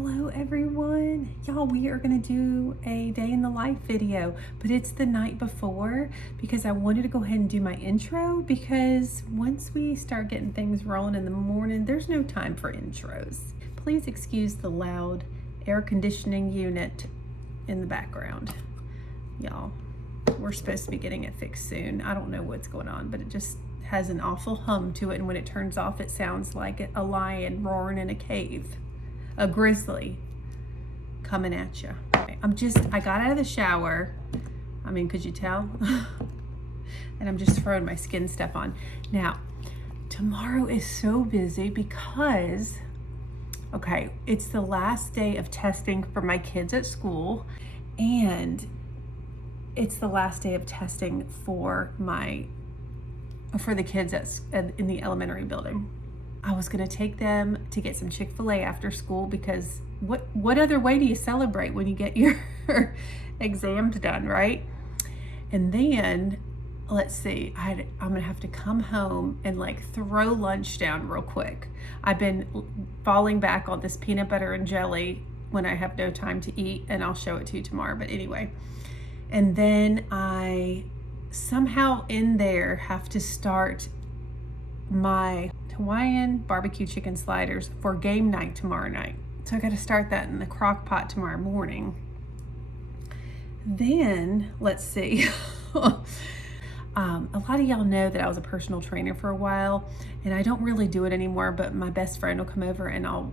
Hello everyone. Y'all, we are gonna do a day in the life video, but it's the night before because I wanted to go ahead and do my intro because once we start getting things rolling in the morning, there's no time for intros. Please excuse the loud air conditioning unit in the background. Y'all, we're supposed to be getting it fixed soon. I don't know what's going on, but it just has an awful hum to it, and when it turns off, it sounds like a lion roaring in a cave. A grizzly coming at you. I got out of the shower. I mean, could you tell? And I'm just throwing my skin stuff on. Now, tomorrow is so busy because, okay, it's the last day of testing for my kids at school, and it's the last day of testing for the kids in the elementary building. I was gonna take them to get some Chick-fil-A after school because what other way do you celebrate when you get your exams done, right? And then, let's see, I'm gonna have to come home and like throw lunch down real quick. I've been falling back on this peanut butter and jelly when I have no time to eat, and I'll show it to you tomorrow, but anyway. And then I somehow in there have to start my Hawaiian barbecue chicken sliders for game night tomorrow night. So I got to start that in the crock pot tomorrow morning. Then, let's see. A lot of y'all know that I was a personal trainer for a while, and I don't really do it anymore, but my best friend will come over and I'll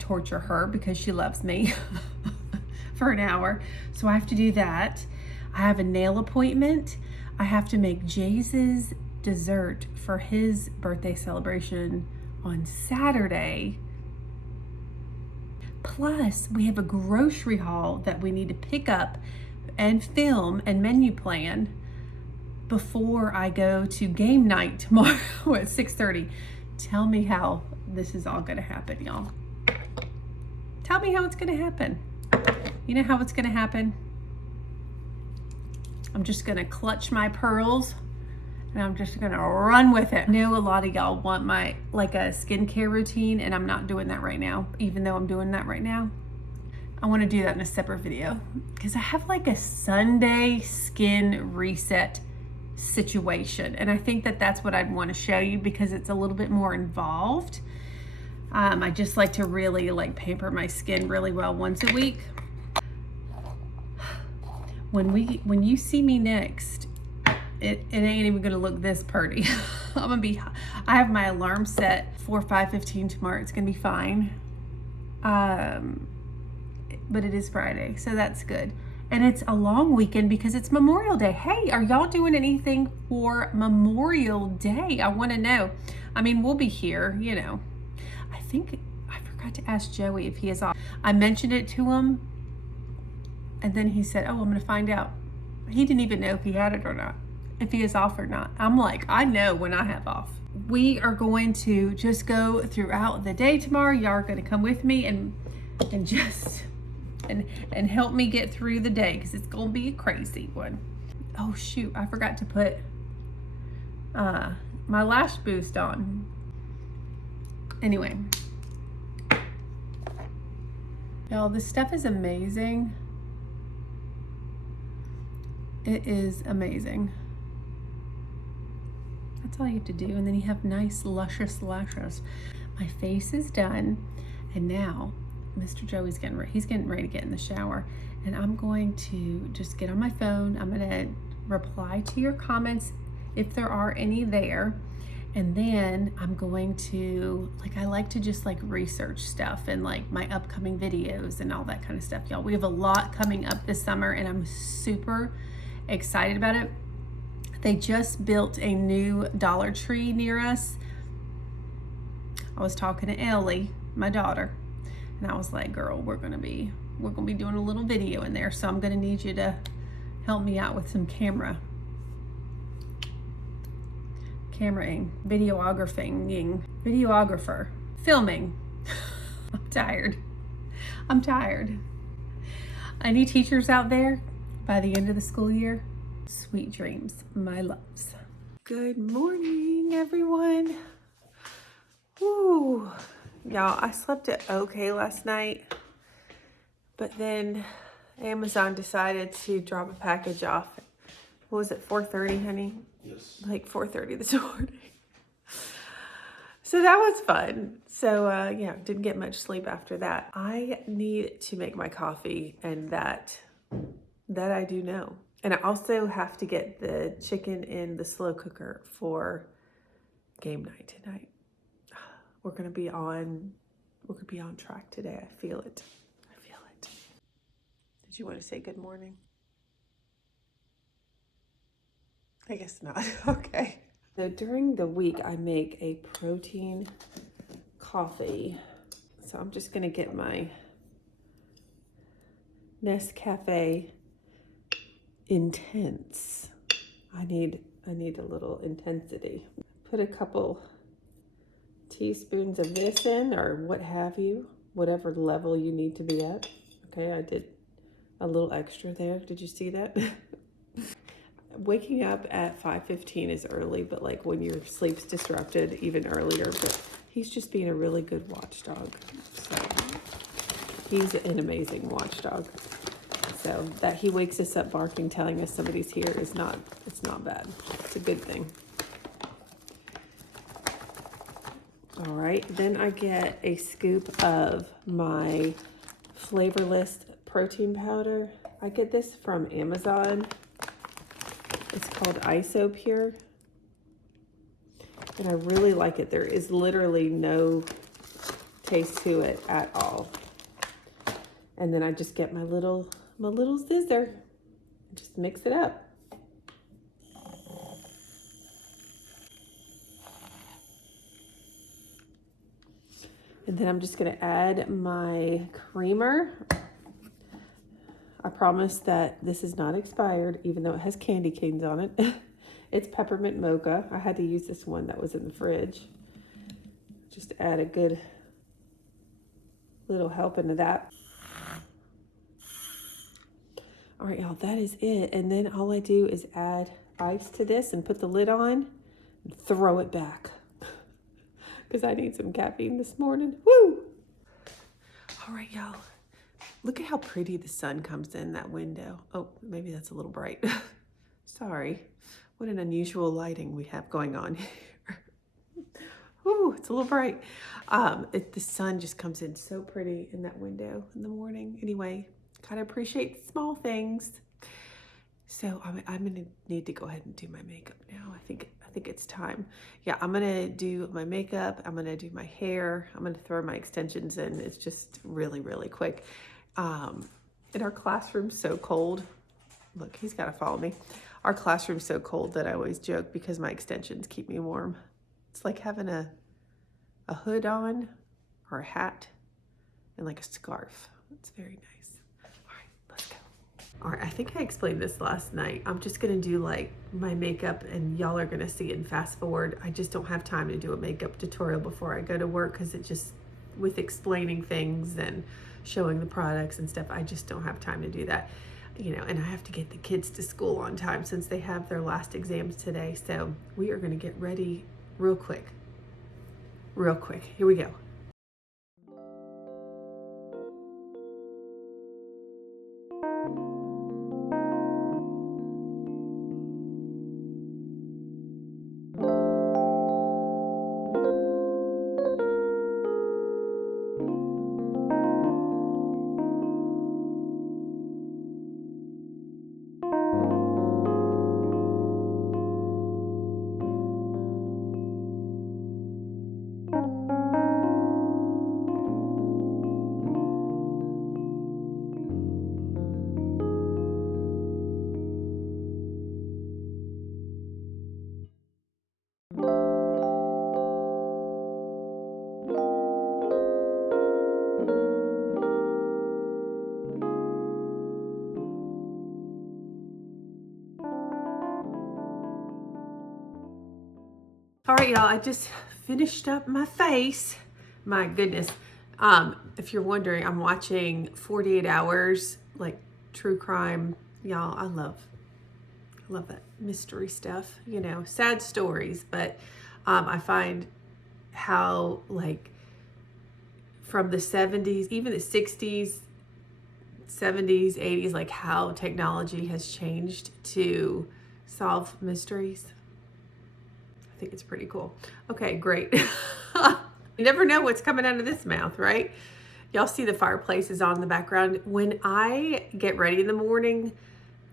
torture her because she loves me for an hour. So I have to do that. I have a nail appointment. I have to make Jay's dessert for his birthday celebration on Saturday. Plus, we have a grocery haul that we need to pick up and film and menu plan before I go to game night tomorrow at 6:30. Tell me how this is all gonna happen, y'all. Tell me how it's gonna happen. You know how it's gonna happen? I'm just gonna clutch my pearls and I'm just gonna run with it. I know a lot of y'all want my a skincare routine, and I'm not doing that right now, even though I'm doing that right now. I wanna do that in a separate video because I have like a Sunday skin reset situation, and I think that that's what I'd wanna show you because it's a little bit more involved. I just like to really pamper my skin really well once a week. When you see me next, it ain't even gonna look this pretty. I have my alarm set for 5:15 tomorrow. It's gonna be fine. But it is Friday, so that's good. And it's a long weekend because it's Memorial Day. Hey, are y'all doing anything for Memorial Day? I wanna know. I mean, we'll be here, you know. I think I forgot to ask Joey if he is off. I mentioned it to him, and then he said, oh, I'm gonna find out. He didn't even know if he had it or not, if he is off or not. I'm like, I know when I have off. We are going to just go throughout the day tomorrow. Y'all are gonna come with me and help me get through the day because it's gonna be a crazy one. Oh shoot, I forgot to put my lash boost on. Anyway, y'all, this stuff is amazing. It is amazing. That's all you have to do, and then you have nice luscious lashes. My face is done, and now Mr. Joey's getting ready to get in the shower, and I'm going to just get on my phone. I'm gonna reply to your comments if there are any there, and then I'm going to I like to just research stuff and my upcoming videos and all that kind of stuff, y'all. We have a lot coming up this summer, and I'm super excited about it. They just built a new Dollar Tree near us. I was talking to Ellie, my daughter, and I was like, girl, we're gonna be doing a little video in there, so I'm gonna need you to help me out with some cameraing, videographer, filming. I'm tired. Any teachers out there by the end of the school year? Sweet dreams, my loves. Good morning, everyone. Woo. Y'all, I slept it okay last night, but then Amazon decided to drop a package off. What was it, 4:30, honey? Yes. Like 4:30 this morning. So that was fun. So yeah, didn't get much sleep after that. I need to make my coffee, and that I do know. And I also have to get the chicken in the slow cooker for game night tonight. We're gonna be on track today. I feel it. I feel it. Did you want to say good morning? I guess not. Okay. So during the week, I make a protein coffee. So I'm just gonna get my Nescafe Intense. I need a little intensity. Put a couple teaspoons of this in, or what have you, whatever level you need to be at. Okay, I did a little extra there. Did you see that? Waking up at 5:15 is early, but like when your sleep's disrupted, even earlier. But he's just being a really good watchdog. So he's an amazing watchdog. So that he wakes us up barking, telling us somebody's here it's not bad. It's a good thing. All right, then I get a scoop of my flavorless protein powder. I get this from Amazon. It's called ISO Pure. And I really like it. There is literally no taste to it at all. And then I just get my little scissor and just mix it up. And then I'm just gonna add my creamer. I promise that this is not expired, even though it has candy canes on it. It's peppermint mocha. I had to use this one that was in the fridge. Just add a good little helping of that. All right, y'all, that is it. And then all I do is add ice to this and put the lid on and throw it back. Because I need some caffeine this morning. Woo! All right, y'all. Look at how pretty the sun comes in that window. Oh, maybe that's a little bright. Sorry. What an unusual lighting we have going on here. Ooh, it's a little bright. The sun just comes in so pretty in that window in the morning. Anyway, gotta appreciate the small things. So I'm gonna need to go ahead and do my makeup now. I think it's time. Yeah, I'm gonna do my makeup. I'm gonna do my hair. I'm gonna throw my extensions in. It's just really, really quick. And our classroom's so cold. Look, he's gotta follow me. Our classroom's so cold that I always joke because my extensions keep me warm. It's like having a hood on or a hat and like a scarf. It's very nice. All right, let's go. All right, I think I explained this last night. I'm just gonna do like my makeup and y'all are gonna see it and fast forward. I just don't have time to do a makeup tutorial before I go to work because it just, with explaining things and showing the products and stuff, I just don't have time to do that. You know, and I have to get the kids to school on time since they have their last exams today. So we are gonna get ready real quick. Here we go. All right, y'all, I just finished up my face. My goodness. If you're wondering, I'm watching 48 Hours, like true crime. Y'all, I love that mystery stuff, you know, sad stories, but I find how like from the 70s, even the 60s, 70s, 80s, like how technology has changed to solve mysteries. I think it's pretty cool. Okay, great. You never know what's coming out of this mouth, right? Y'all see the fireplace is on in the background. When I get ready in the morning,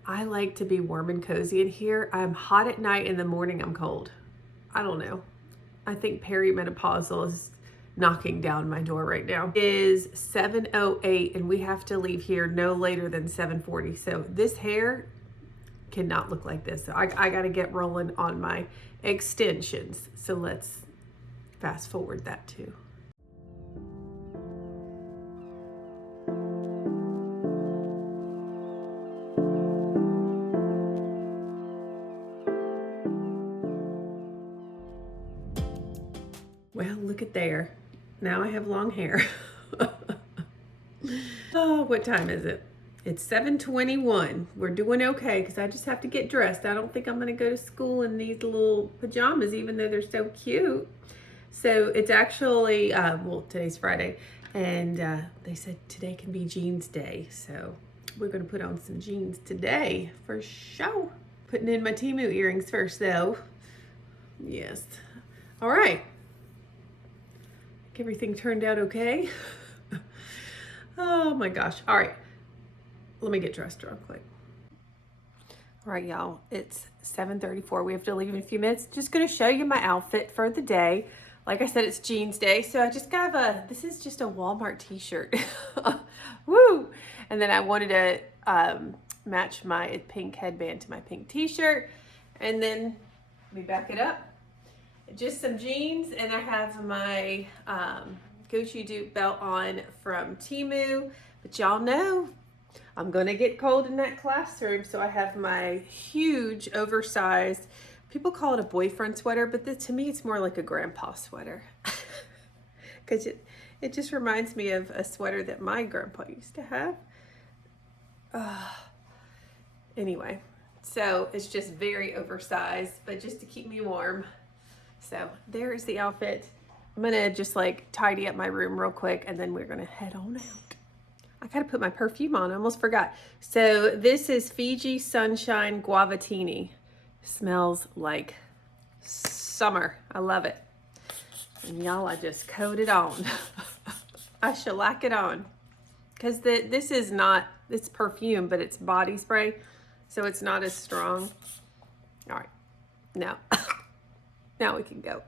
I like to be warm and cozy in here. I'm hot at night, in the morning I'm cold. I don't know. I think perimenopausal is knocking down my door right now. It is 7:08 and we have to leave here no later than 7:40. So this hair cannot look like this. So I gotta get rolling on my extensions. So let's fast forward that too. Well, look at there. Now I have long hair. Oh, what time is it? It's 7:21. We're doing okay because I just have to get dressed. I don't think I'm going to go to school in these little pajamas, even though they're so cute. So it's actually, well, today's Friday, and they said today can be jeans day. So we're going to put on some jeans today for sure. Putting in my Temu earrings first, though. Yes. All right. Everything turned out okay. Oh my gosh. All right. Let me get dressed real quick. All right, y'all. It's 7:34. We have to leave in a few minutes. Just going to show you my outfit for the day. Like I said, it's jeans day. So I just got this is just a Walmart t-shirt. Woo! And then I wanted to match my pink headband to my pink t-shirt. And then let me back it up. Just some jeans, and I have my Gucci dupe belt on from Temu. But y'all know I'm gonna get cold in that classroom, so I have my huge oversized, people call it a boyfriend sweater, but to me it's more like a grandpa sweater. Because it just reminds me of a sweater that my grandpa used to have. Anyway, so it's just very oversized, but just to keep me warm. So there is the outfit. I'm gonna just like tidy up my room real quick, and then we're gonna head on out. I gotta put my perfume on, I almost forgot. So this is Fiji Sunshine Guavatini. Smells like summer. I love it. And y'all, I just coat it on. I shellac it on. Because this is not, it's perfume, but it's body spray. So it's not as strong. All right, now. Now we can go.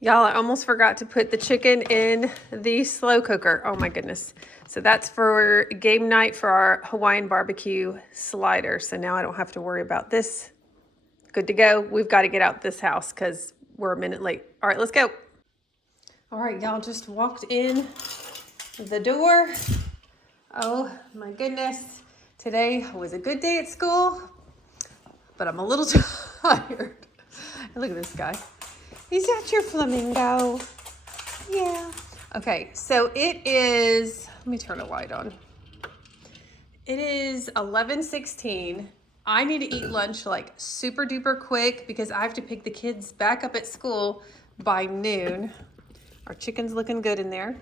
Y'all, I almost forgot to put the chicken in the slow cooker. Oh my goodness. So that's for game night for our Hawaiian barbecue slider. So now I don't have to worry about this. Good to go. We've got to get out this house because we're a minute late. All right, let's go. All right, y'all, just walked in the door. Oh my goodness. Today was a good day at school, but I'm a little tired. Look at this guy. Is that your flamingo? Yeah. Okay, so it is, let me turn the light on. It is 11:16. I need to eat lunch like super duper quick because I have to pick the kids back up at school by noon. Our chicken's looking good in there.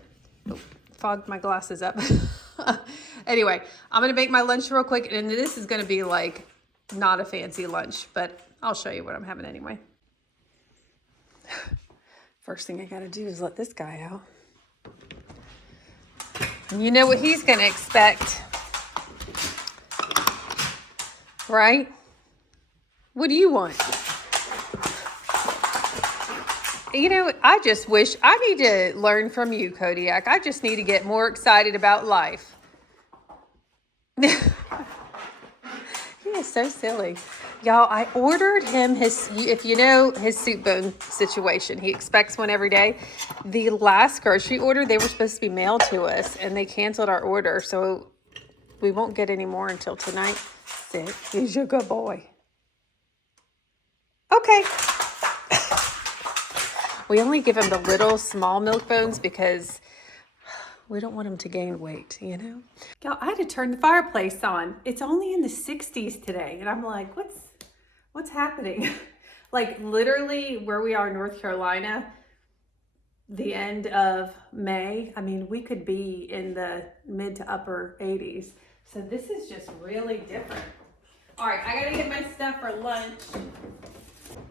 Oh, fogged my glasses up. Anyway, I'm gonna make my lunch real quick, and this is gonna be like not a fancy lunch, but I'll show you what I'm having anyway. First thing I gotta do is let this guy out. And you know what he's gonna expect, right? What do you want? You know, I just wish, I need to learn from you, Kodiak. I just need to get more excited about life. He is so silly. Y'all, I ordered him his, if you know his soup bone situation, he expects one every day. The last grocery order, they were supposed to be mailed to us, and they canceled our order, so we won't get any more until tonight. Sit, he's your good boy. Okay. We only give him the little small milk bones because we don't want him to gain weight, you know? Y'all, I had to turn the fireplace on. It's only in the 60s today, and I'm like, what's happening? Like literally where we are in North Carolina, the end of May. I mean, we could be in the mid to upper 80s. So this is just really different. All right, I gotta get my stuff for lunch.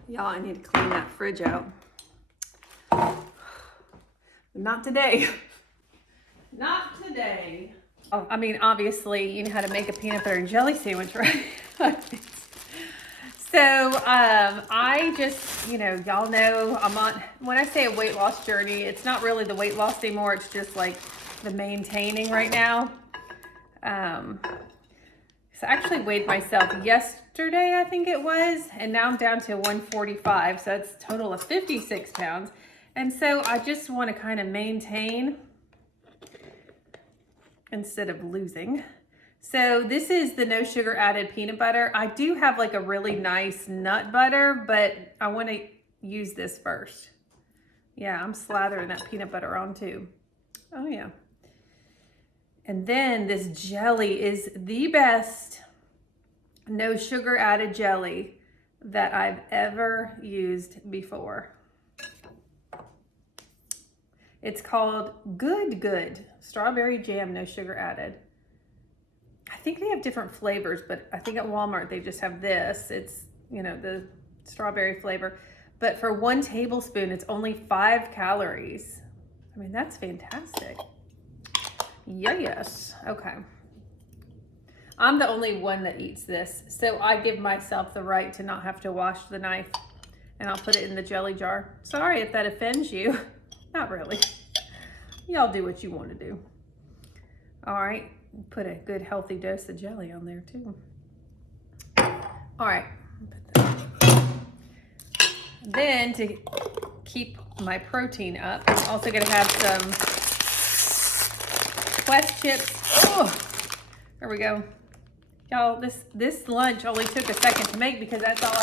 Y'all, I need to clean that fridge out. Not today. Not today. Oh, I mean, obviously, you know how to make a peanut butter and jelly sandwich, right? So, I just, you know, y'all know I'm on, when I say a weight loss journey, it's not really the weight loss anymore. It's just like the maintaining right now. So I actually weighed myself yesterday, I think it was, and now I'm down to 145. So that's a total of 56 pounds. And so I just want to kind of maintain instead of losing. So this is the no sugar added peanut butter. I do have like a really nice nut butter, but I want to use this first. Yeah, I'm slathering that peanut butter on too. Oh yeah. And then this jelly is the best no sugar added jelly that I've ever used before. It's called Good Strawberry Jam, no sugar added. I think they have different flavors, but I think at Walmart they just have this. It's, you know, the strawberry flavor. But for 1 tablespoon, it's only 5 calories. I mean, that's fantastic. Yes. Okay. I'm the only one that eats this, so I give myself the right to not have to wash the knife, and I'll put it in the jelly jar. Sorry if that offends you. Not really. Y'all do what you want to do. All right. Put a good healthy dose of jelly on there too. All right. Then to keep my protein up, I'm also going to have some Quest chips. Oh, there we go. Y'all, this lunch only took a second to make because that's all.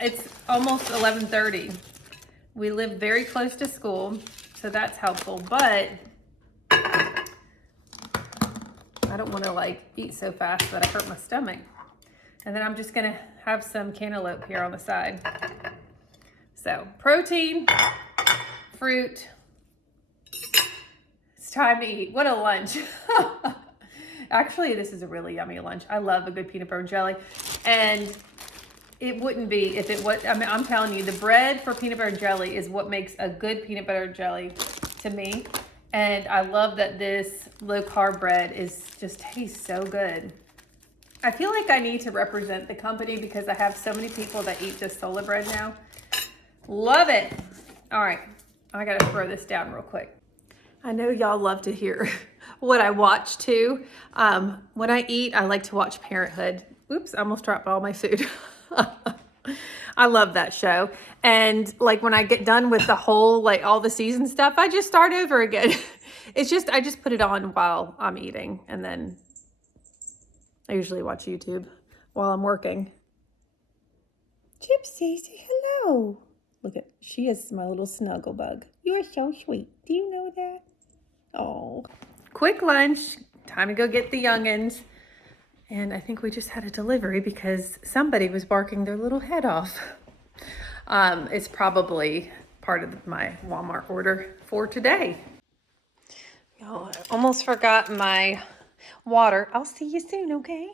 It's almost 11:30. We live very close to school, so that's helpful. But I don't want to like eat so fast that I hurt my stomach. And then I'm just gonna have some cantaloupe here on the side. So protein, fruit. It's time to eat. What a lunch. Actually, this is a really yummy lunch. I love a good peanut butter and jelly. And it wouldn't be if it was, I mean, I'm telling you, the bread for peanut butter and jelly is what makes a good peanut butter and jelly to me. And I love that this low carb bread just tastes so good. I feel like I need to represent the company because I have so many people that eat this Sola bread now. Love it. All right, I gotta throw this down real quick. I know y'all love to hear what I watch too. When I eat, I like to watch Parenthood. Oops, I almost dropped all my food. I love that show. And like when I get done with the whole, like all the season stuff, I just start over again. It's just, I just put it on while I'm eating. And then I usually watch YouTube while I'm working. Gypsy, say hello. Look at, she is my little snuggle bug. You're so sweet. Do you know that? Oh, quick lunch. Time to go get the youngins. And I think we just had a delivery because somebody was barking their little head off. It's probably part of my Walmart order for today. Y'all, I almost forgot my water. I'll see you soon, okay?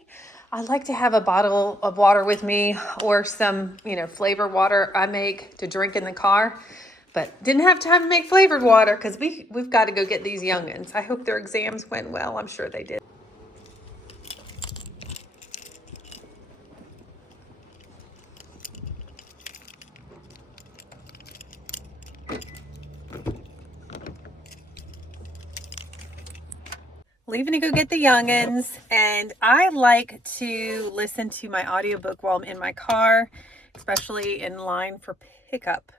I like to have a bottle of water with me or some, you know, flavored water I make to drink in the car. But didn't have time to make flavored water because we've got to go get these youngins. I hope their exams went well. I'm sure they did. Leaving to go get the youngins, and I like to listen to my audiobook while I'm in my car, especially in line for pickup.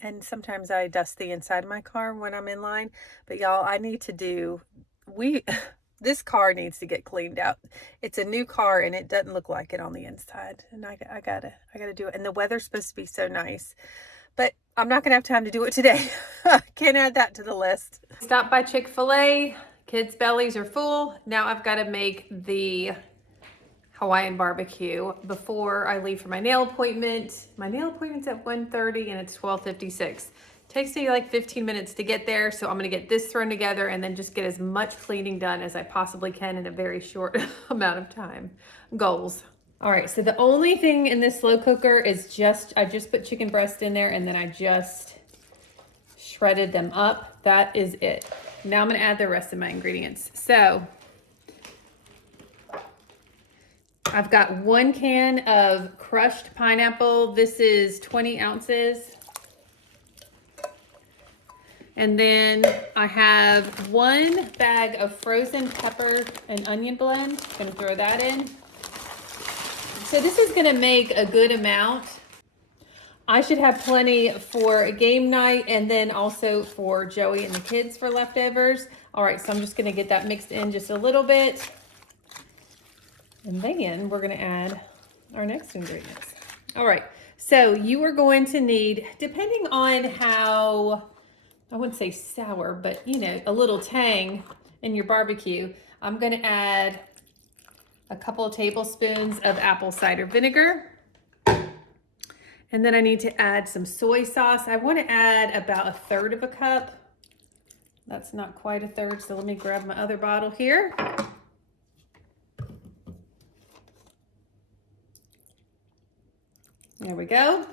And sometimes I dust the inside of my car when I'm in line. But y'all, I need to do, this car needs to get cleaned out. It's a new car and it doesn't look like it on the inside. And I gotta do it. And the weather's supposed to be so nice, but I'm not gonna have time to do it today. Can't add that to the list. Stop by Chick-fil-A. Kids' bellies are full. Now I've got to make the Hawaiian barbecue before I leave for my nail appointment. My nail appointment's at 1:30 and it's 12:56. Takes me like 15 minutes to get there, so I'm gonna get this thrown together and then just get as much cleaning done as I possibly can in a very short amount of time. Goals. All right, so the only thing in this slow cooker is I just put chicken breast in there and then I just shredded them up. That is it. Now I'm gonna add the rest of my ingredients. So I've got 1 can of crushed pineapple. This is 20 ounces. And then I have 1 bag of frozen pepper and onion blend. I'm gonna throw that in. So this is gonna make a good amount. I should have plenty for a game night and then also for Joey and the kids for leftovers. All right, so I'm just gonna get that mixed in just a little bit. And then we're gonna add our next ingredients. All right, so you are going to need, depending on how, I wouldn't say sour, but you know, a little tang in your barbecue, I'm gonna add a couple of tablespoons of apple cider vinegar. And then I need to add some soy sauce. I wanna add about 1/3 cup. That's not quite 1/3, so let me grab my other bottle here. There we go.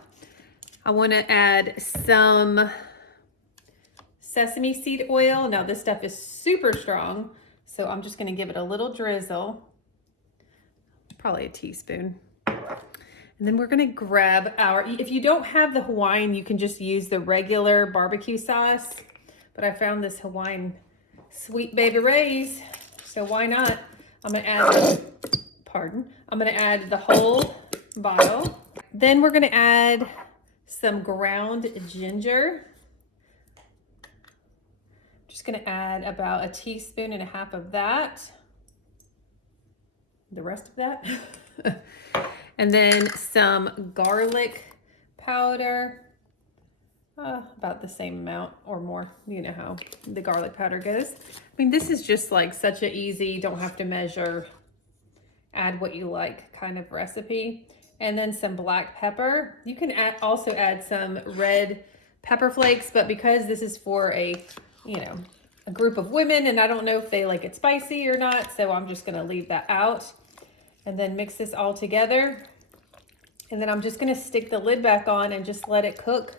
I wanna add some sesame seed oil. Now this stuff is super strong, so I'm just gonna give it a little drizzle, probably a teaspoon. And then we're gonna grab if you don't have the Hawaiian, you can just use the regular barbecue sauce, but I found this Hawaiian Sweet Baby Ray's, so why not? I'm gonna add, I'm gonna add the whole bottle. Then we're gonna add some ground ginger. Just gonna add about 1.5 teaspoons of that. The rest of that. And then some garlic powder, about the same amount or more. You know how the garlic powder goes. I mean, this is just like such an easy, don't have to measure, add what you like kind of recipe. And then some black pepper. You can also add some red pepper flakes, but because this is for a group of women and I don't know if they like it spicy or not, so I'm just gonna leave that out. And then mix this all together. And then I'm just gonna stick the lid back on and just let it cook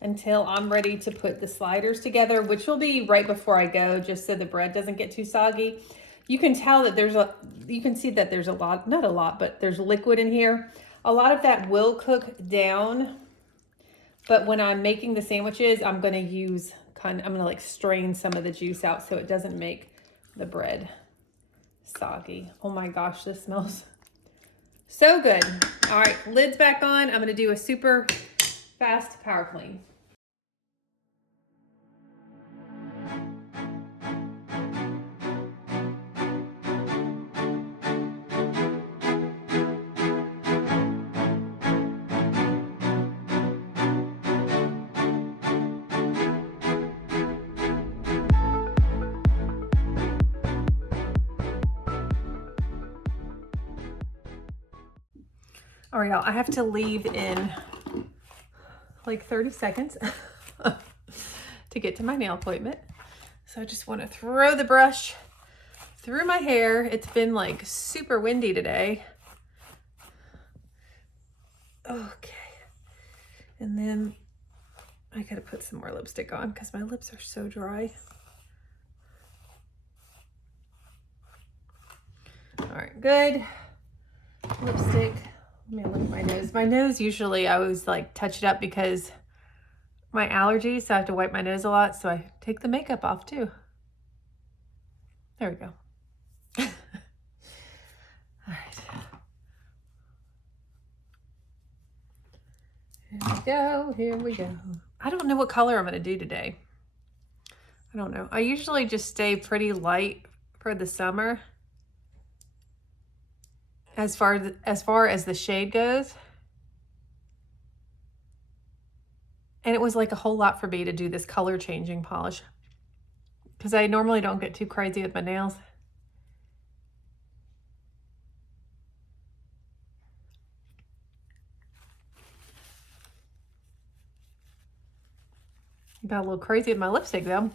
until I'm ready to put the sliders together, which will be right before I go, just so the bread doesn't get too soggy. You can tell that you can see that there's a lot, not a lot, but there's liquid in here. A lot of that will cook down, but when I'm making the sandwiches, I'm gonna like strain some of the juice out so it doesn't make the bread soggy. Oh my gosh, this smells so good. All right, lid's back on. I'm gonna do a super fast power clean. All right, y'all, I have to leave in like 30 seconds to get to my nail appointment. So I just want to throw the brush through my hair. It's been like super windy today. Okay. And then I gotta put some more lipstick on because my lips are so dry. All right, good. Lipstick. Let me look at my nose. My nose, usually I always like touch it up because my allergies, so I have to wipe my nose a lot, so I take the makeup off too. There we go. All right. Here we go, here we go. I don't know what color I'm gonna do today. I don't know. I usually just stay pretty light for the summer. As far as the shade goes. And it was like a whole lot for me to do this color changing polish because I normally don't get too crazy with my nails. Got a little crazy with my lipstick though.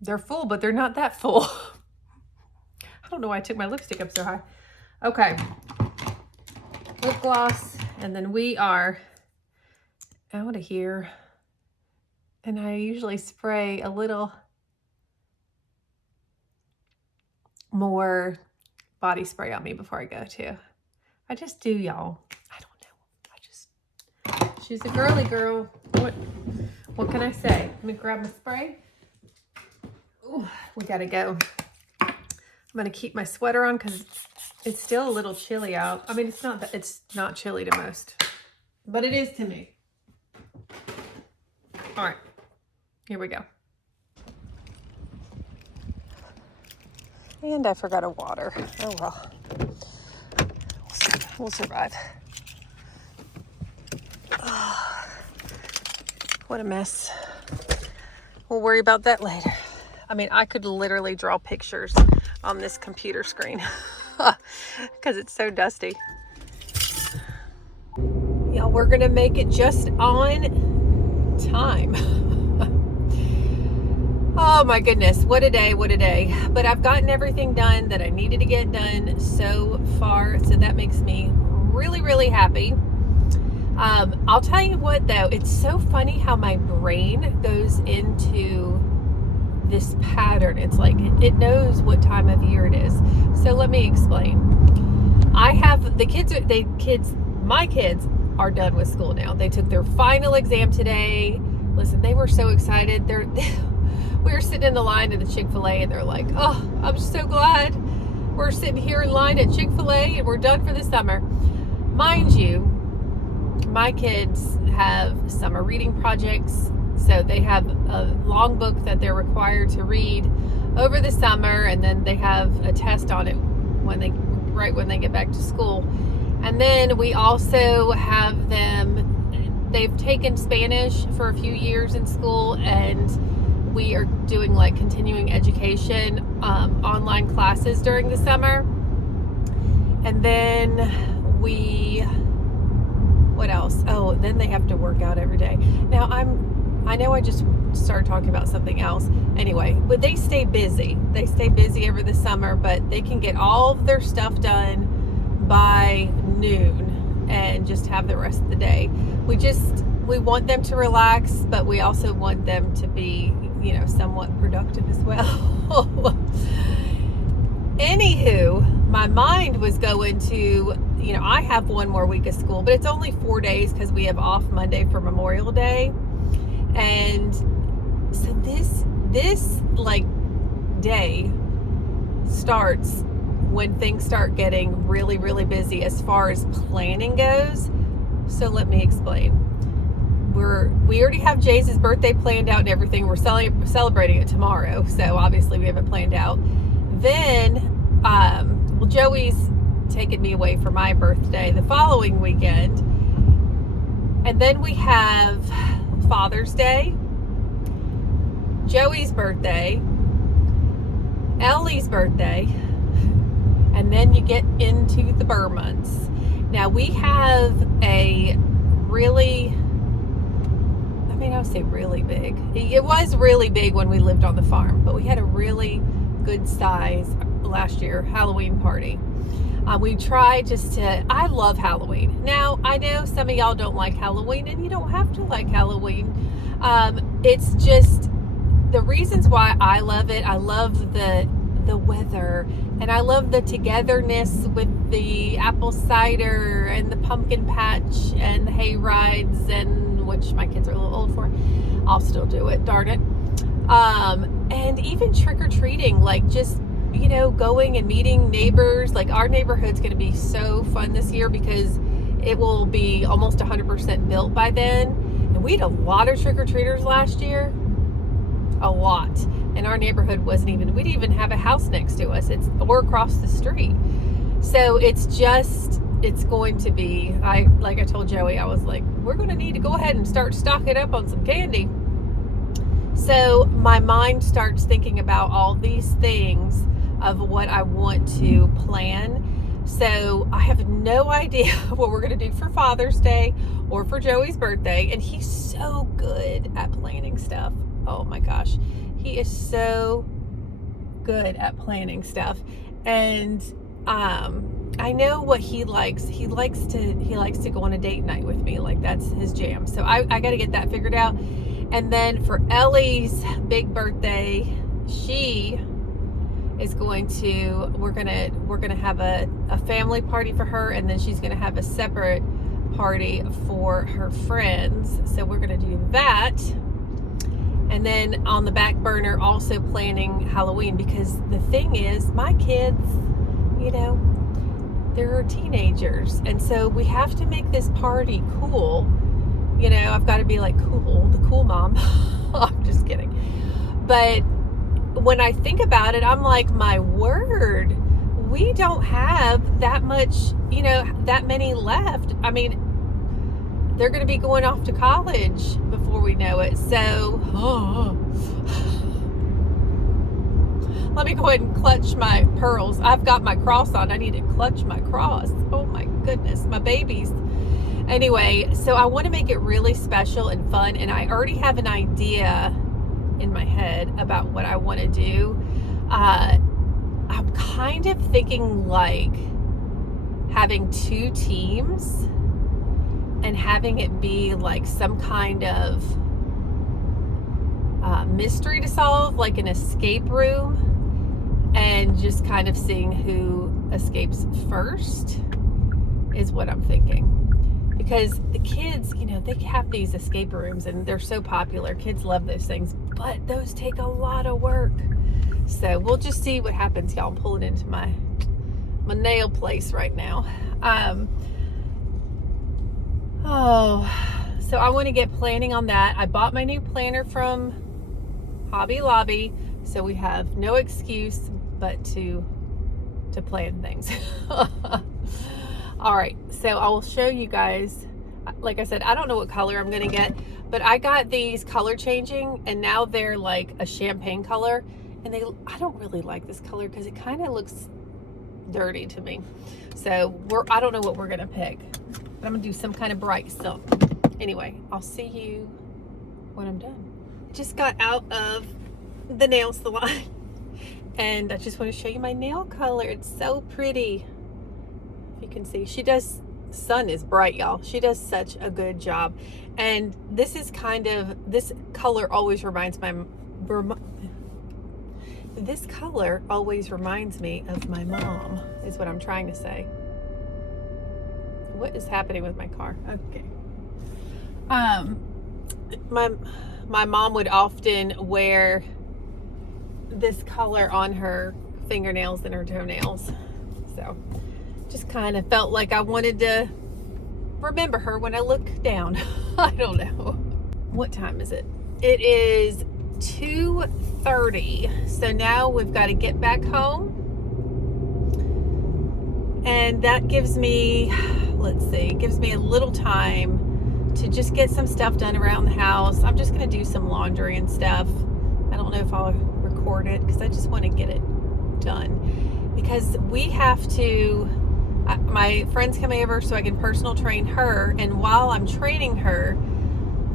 They're full, but they're not that full. I don't know why I took my lipstick up so high. Okay. Lip gloss. And then we are out of here. And I usually spray a little more body spray on me before I go too. I just do, y'all. I don't know. She's a girly girl. What can I say? Let me grab my spray. Ooh, we gotta go. I'm gonna keep my sweater on because it's still a little chilly out. I mean, it's not chilly to most, but it is to me. All right, here we go. And I forgot a water. Oh well, we'll survive. Oh, what a mess. We'll worry about that later. I mean, I could literally draw pictures on this computer screen because it's so dusty. Yeah, we're gonna make it just on time. Oh my goodness, what a day, what a day. But I've gotten everything done that I needed to get done so far, so that makes me really, really happy. I'll tell you what though, it's so funny how my brain goes into this pattern. It's like it knows what time of year it is. So let me explain. I have my kids are done with school now. They took their final exam today. Listen, they were so excited. We were sitting in the line at the Chick-fil-A and they're like, oh, I'm so glad we're sitting here in line at Chick-fil-A and we're done for the summer. Mind you, my kids have summer reading projects. So they have a long book that they're required to read over the summer, and then they have a test on it right when they get back to school. And then we also have they've taken Spanish for a few years in school, and we are doing like continuing education online classes during the summer. And then what else? Oh, then they have to work out every day. Now I know I just started talking about something else. Anyway, but they stay busy. They stay busy over the summer, but they can get all of their stuff done by noon and just have the rest of the day. We want them to relax, but we also want them to be, somewhat productive as well. Anywho, my mind was going to, I have one more week of school, but it's only 4 days because we have off Monday for Memorial Day. And so this like day starts when things start getting really, really busy as far as planning goes. So let me explain. We already have Jay's birthday planned out and everything. We're celebrating it tomorrow, so obviously we have it planned out. Then, Joey's taking me away for my birthday the following weekend, and then we have Father's Day, Joey's birthday, Ellie's birthday, and then you get into the Burr months. Now we have a really, I would say really big. It was really big when we lived on the farm, but we had a really good size last year Halloween party. We try I love Halloween. Now, I know some of y'all don't like Halloween, and you don't have to like Halloween. It's just the reasons why I love it. I love the weather, and I love the togetherness with the apple cider and the pumpkin patch and the hay rides, and which my kids are a little old for. I'll still do it, darn it. And even trick-or-treating, like just going and meeting neighbors. Like our neighborhood's going to be so fun this year because it will be almost 100% built by then. And we had a lot of trick-or-treaters last year. A lot. And our neighborhood we didn't even have a house next to us. We're across the street. So it's going to be, like I told Joey, I was like, we're going to need to go ahead and start stocking up on some candy. So my mind starts thinking about all these things of what I want to plan. So I have no idea what we're going to do for Father's Day or for Joey's birthday. And he's so good at planning stuff. Oh my gosh. He is so good at planning stuff. And I know what he likes. He likes to go on a date night with me. Like, that's his jam. So I got to get that figured out. And then for Ellie's big birthday, she is we're gonna have a family party for her, and then she's gonna have a separate party for her friends. So we're gonna do that. And then on the back burner, also planning Halloween, because the thing is, my kids, you know, they're teenagers, and so we have to make this party cool. You know, I've got to be like the cool mom. I'm just kidding. But when I think about it, I'm like, my word, we don't have that much, you know, that many left. I mean, they're going to be going off to college before we know it. So, let me go ahead and clutch my pearls. I've got my cross on. I need to clutch my cross. Oh my goodness, my babies. Anyway, so I want to make it really special and fun, and I already have an idea in my head about what I want to do. I'm kind of thinking like having 2 teams and having it be like some kind of mystery to solve, like an escape room, and just kind of seeing who escapes first is what I'm thinking. Because the kids, you know, they have these escape rooms and they're so popular. Kids love those things, but those take a lot of work. So we'll just see what happens, y'all. I'm pulling into my nail place right now. So I want to get planning on that. I bought my new planner from Hobby Lobby, so we have no excuse but to plan things. All right, so I will show you guys. Like I said, I don't know what color I'm gonna get, but I got these color changing, and now they're like a champagne color, and I don't really like this color because it kind of looks dirty to me. So I don't know what we're gonna pick, but I'm gonna do some kind of bright silk. Anyway, I'll see you when I'm done. Just got out of the nail salon, and I just want to show you my nail color. It's so pretty. You can see the sun is bright, y'all. She does such a good job. And this color always reminds me of my mom, is what I'm trying to say. What is happening with my car? Okay. My mom would often wear this color on her fingernails and her toenails. So just kind of felt like I wanted to remember her when I look down. I don't know. What time is it? It is 2:30. So now we've got to get back home. And that gives me, gives me a little time to just get some stuff done around the house. I'm just going to do some laundry and stuff. I don't know if I'll record it because I just want to get it done. Because we have to, my friend's coming over so I can personal train her, and while I'm training her,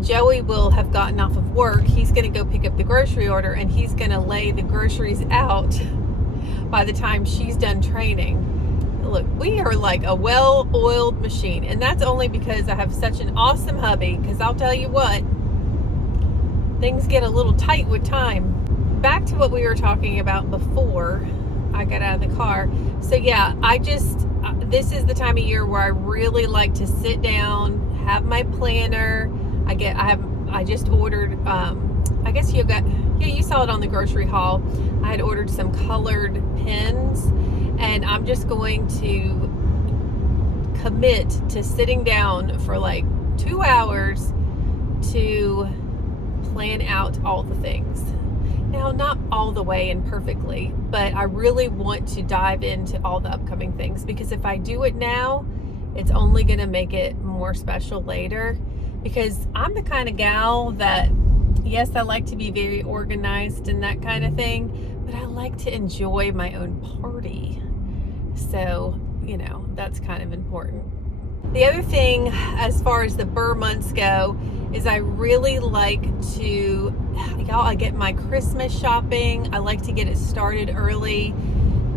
Joey will have gotten off of work. He's going to go pick up the grocery order, and he's going to lay the groceries out by the time she's done training. Look, we are like a well-oiled machine, and that's only because I have such an awesome hubby, because I'll tell you what, things get a little tight with time. Back to what we were talking about before I got out of the car. So yeah, this is the time of year where I really like to sit down, have my planner. I just ordered, I guess you saw it on the grocery haul. I had ordered some colored pens, and I'm just going to commit to sitting down for like 2 hours to plan out all the things. Now, not all the way and perfectly, but I really want to dive into all the upcoming things, because if I do it now, it's only going to make it more special later. Because I'm the kind of gal that, yes, I like to be very organized and that kind of thing, but I like to enjoy my own party. So, you know, that's kind of important. The other thing, as far as the Burr months go, is I really like to, y'all, I get my Christmas shopping. I like to get it started early.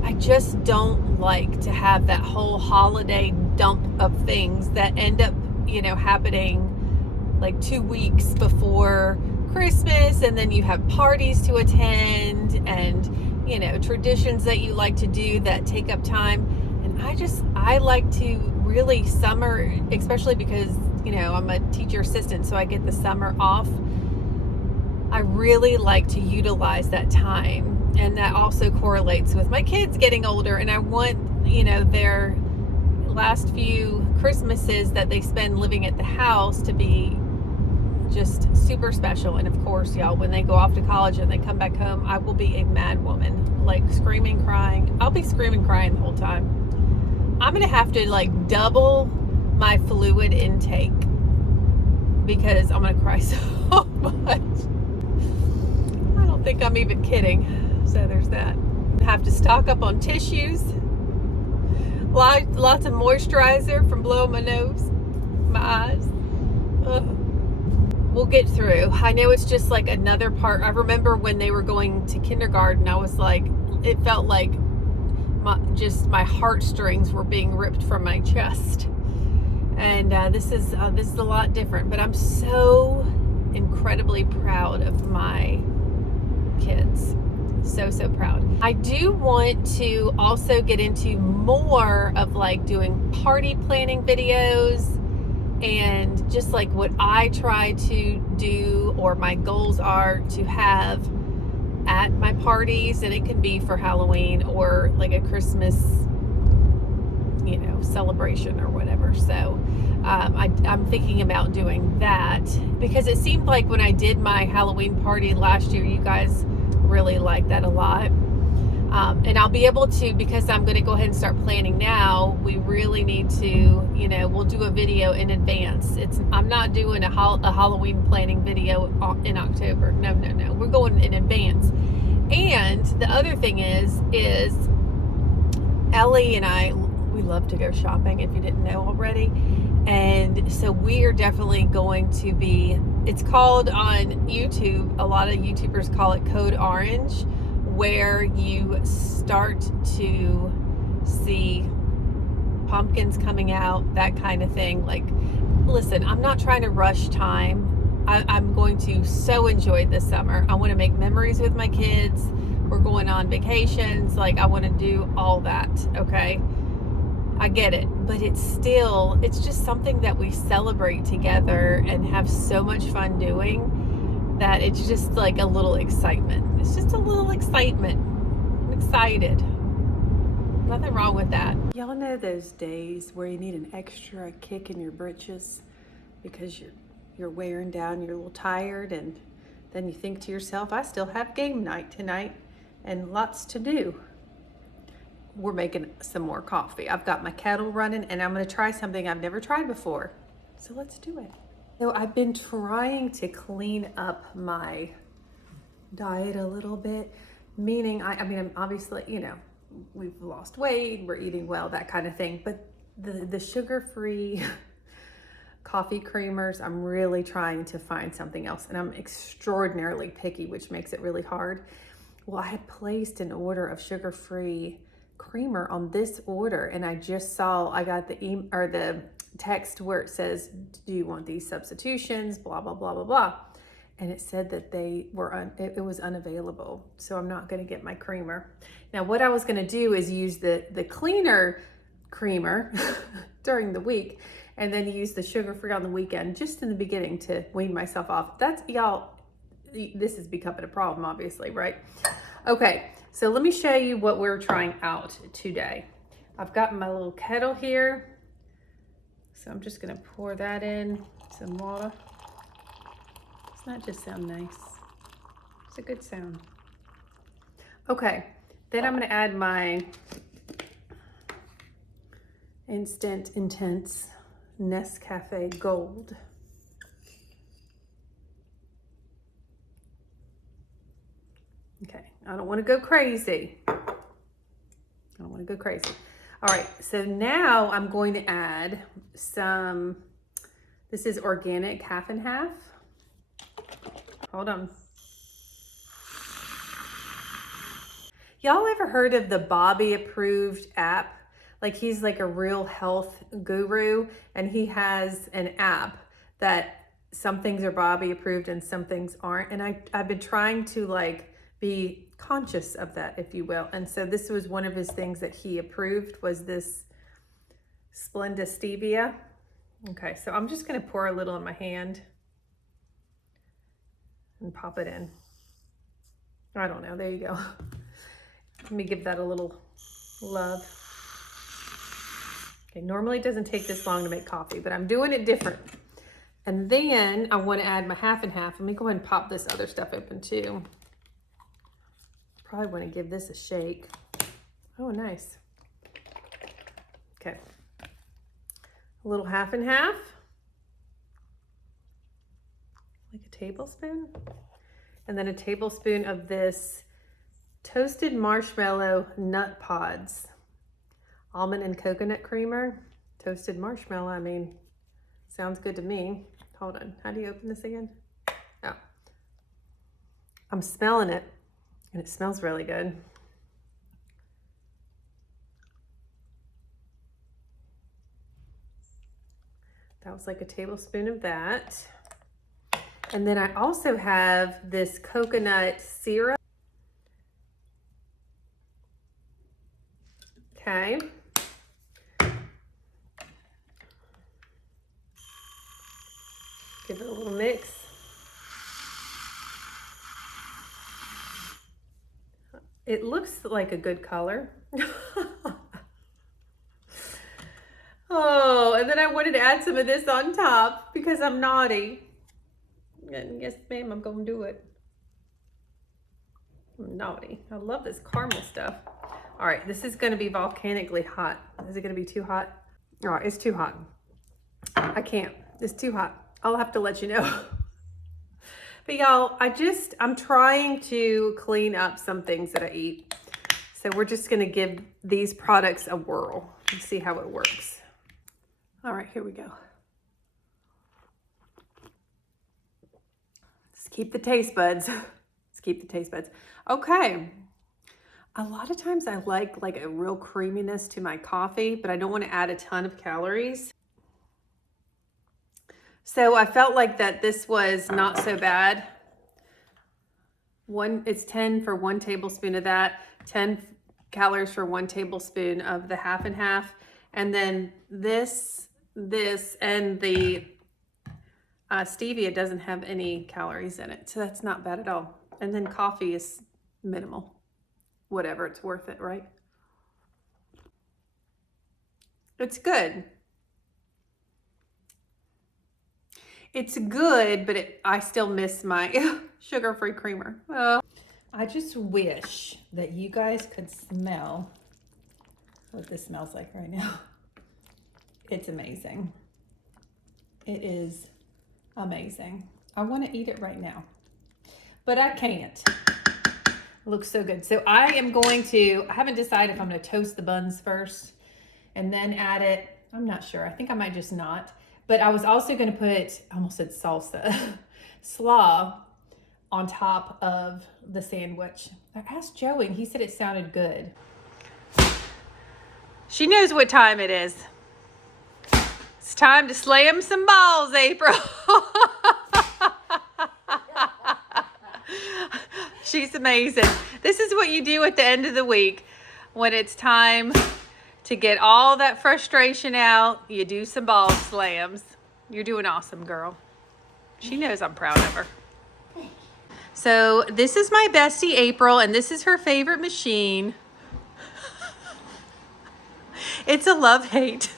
I just don't like to have that whole holiday dump of things that end up, you know, happening like 2 weeks before Christmas, and then you have parties to attend and, you know, traditions that you like to do that take up time. And I like to really summer, especially because, you know, I'm a teacher assistant, so I get the summer off. I really like to utilize that time, and that also correlates with my kids getting older, and I want, you know, their last few Christmases that they spend living at the house to be just super special. And of course, y'all, when they go off to college and they come back home, I will be a mad woman, like screaming, crying. I'll be screaming, crying the whole time. I'm gonna have to like double my fluid intake because I'm gonna cry so much. I don't think I'm even kidding. So there's that. I have to stock up on tissues, lots of moisturizer from blowing my nose, my eyes. Ugh. We'll get through. I know it's just like another part. I remember when they were going to kindergarten, I was like, it felt like my heartstrings were being ripped from my chest. And this is a lot different, but I'm so incredibly proud of my kids. So proud. I do want to also get into more of like doing party planning videos, and just like what I try to do, or my goals are to have at my parties. And it can be for Halloween or like a Christmas, you know, celebration or whatever. So I'm thinking about doing that, because it seemed like when I did my Halloween party last year, you guys really liked that a lot. And I'll be able to, because I'm going to go ahead and start planning now. We really need to, you know, we'll do a video in advance. I'm not doing a Halloween planning video in October. No. We're going in advance. And the other thing is Ellie and I, we love to go shopping, if you didn't know already. And so we are definitely going to be, it's called on YouTube, a lot of YouTubers call it Code Orange, where you start to see pumpkins coming out, that kind of thing. Like, listen, I'm not trying to rush time. I'm going to so enjoy this summer. I want to make memories with my kids. We're going on vacations. Like, I want to do all that, okay? I get it, but it's just something that we celebrate together and have so much fun doing, that it's just like a little excitement. It's just a little excitement. I'm excited. Nothing wrong with that. Y'all know those days where you need an extra kick in your britches because you're wearing down, you're a little tired, and then you think to yourself, I still have game night tonight and lots to do. We're making some more coffee. I've got my kettle running, and I'm gonna try something I've never tried before. So let's do it. So I've been trying to clean up my diet a little bit, meaning I mean, I'm obviously, you know, we've lost weight, we're eating well, that kind of thing, but the sugar-free coffee creamers, I'm really trying to find something else, and I'm extraordinarily picky, which makes it really hard. Well, I had placed an order of sugar-free creamer on this order, and I just saw, I got the text where it says, do you want these substitutions, blah blah blah blah blah, and it said that they were it was unavailable, so I'm not going to get my creamer. Now what I was going to do is use the cleaner creamer during the week, and then use the sugar-free on the weekend, just in the beginning, to wean myself off. That's, y'all, this is becoming a problem, obviously, right? Okay, so let me show you what we're trying out today. I've got my little kettle here. So I'm just gonna pour that in, some water. Doesn't that just sound nice? It's a good sound. Okay, then I'm gonna add my Instant Intense Nescafe Gold. Okay, I don't wanna go crazy. All right, so now I'm going to add some, this is organic half and half. Hold on. Y'all ever heard of the Bobby approved app? Like he's like a real health guru, and he has an app that some things are Bobby approved and some things aren't. And I've been trying to like be conscious of that, if you will. And so this was one of his things that he approved, was this Splenda Stevia. Okay, so I'm just gonna pour a little in my hand and pop it in. I don't know, there you go. Let me give that a little love. Okay, normally it doesn't take this long to make coffee, but I'm doing it different. And then I want to add my half and half. Let me go ahead and pop this other stuff open too. Probably want to give this a shake. Oh, nice. Okay. A little half and half. Like a tablespoon. And then a tablespoon of this toasted marshmallow nut pods. Almond and coconut creamer. Toasted marshmallow, I mean, sounds good to me. Hold on, how do you open this again? Oh. I'm smelling it, and it smells really good. That was like a tablespoon of that. And then I also have this coconut syrup. Okay. Give it a little mix. It looks like a good color. Oh, and then I wanted to add some of this on top because I'm naughty. And yes, ma'am, I'm gonna do it. I'm naughty. I love this caramel stuff. All right, this is gonna be volcanically hot. Is it gonna be too hot? All right, it's too hot. I can't, it's too hot. I'll have to let you know. But y'all, I'm trying to clean up some things that I eat. So we're just gonna give these products a whirl and see how it works. All right, here we go. Let's keep the taste buds. Let's keep the taste buds. Okay. A lot of times I like a real creaminess to my coffee, but I don't want to add a ton of calories. So I felt like that this was not so bad. It's 10 for 1 tablespoon of that, 10 calories for 1 tablespoon of the half and half. And then this and the stevia doesn't have any calories in it. So that's not bad at all. And then coffee is minimal. Whatever, it's worth it, right? It's good. It's good, but I still miss my sugar-free creamer. I just wish that you guys could smell what this smells like right now. It's amazing. It is amazing. I want to eat it right now, but I can't. It looks so good. So I haven't decided if I'm going to toast the buns first and then add it. I'm not sure. I think I might just not. But I was also going to put, I almost said salsa, slaw on top of the sandwich. I asked Joey and he said it sounded good. She knows what time it is. It's time to slam some balls, April. She's amazing. This is what you do at the end of the week when it's time to get all that frustration out. You do some ball slams. You're doing awesome, girl. She knows I'm proud of her. So this is my bestie, April, and this is her favorite machine. It's a love-hate.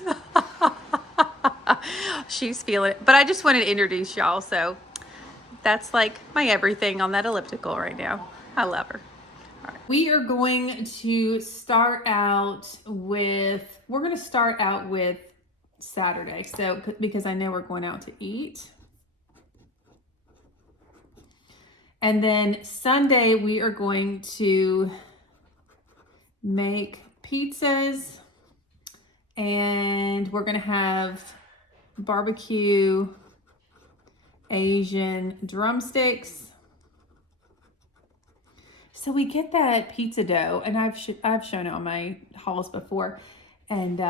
She's feeling it. But I just wanted to introduce y'all, so that's like my everything on that elliptical right now. I love her. All right. We are going to start out with Saturday. So, because I know we're going out to eat. And then Sunday, we are going to make pizzas And we're gonna have barbecue Asian drumsticks. So we get that pizza dough, and I've shown it on my hauls before, and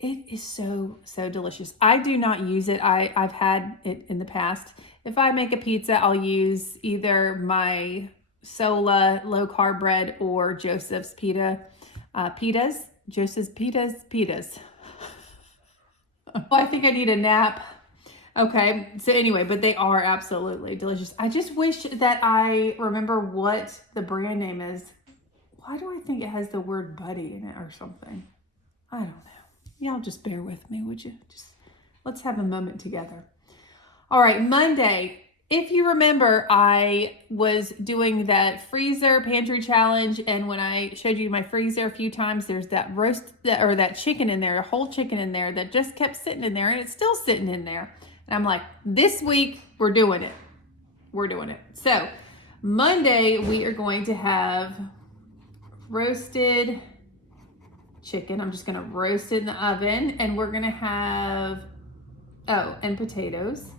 it is so delicious. I do not use it. I've had it in the past. If I make a pizza, I'll use either my Sola low carb bread or Joseph's pitas. Joseph's pitas. Oh, I think I need a nap. Okay, so anyway, but they are absolutely delicious. I just wish that I remember what the brand name is. Why do I think it has the word buddy in it or something? I don't know. Y'all just bear with me, would you? Just let's have a moment together. All right, Monday. If you remember, I was doing that freezer pantry challenge, and when I showed you my freezer a few times, there's that that chicken in there, a whole chicken in there that just kept sitting in there, and it's still sitting in there. And I'm like, this week, we're doing it. We're doing it. So Monday, we are going to have roasted chicken. I'm just going to roast it in the oven. And we're going to have, and potatoes.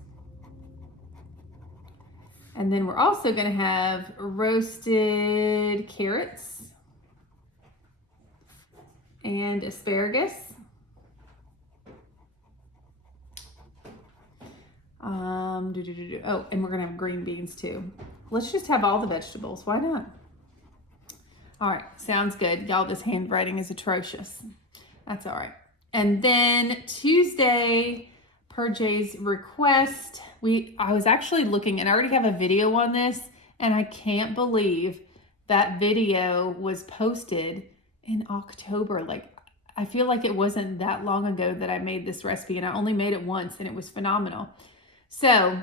And then we're also going to have roasted carrots and asparagus. Oh, and we're gonna have green beans too. Let's just have all the vegetables. Why not? All right, sounds good. Y'all, this handwriting is atrocious. That's all right. And then Tuesday, per Jay's request, I was actually looking, and I already have a video on this, and I can't believe that video was posted in October. Like, I feel like it wasn't that long ago that I made this recipe, and I only made it once, and it was phenomenal. So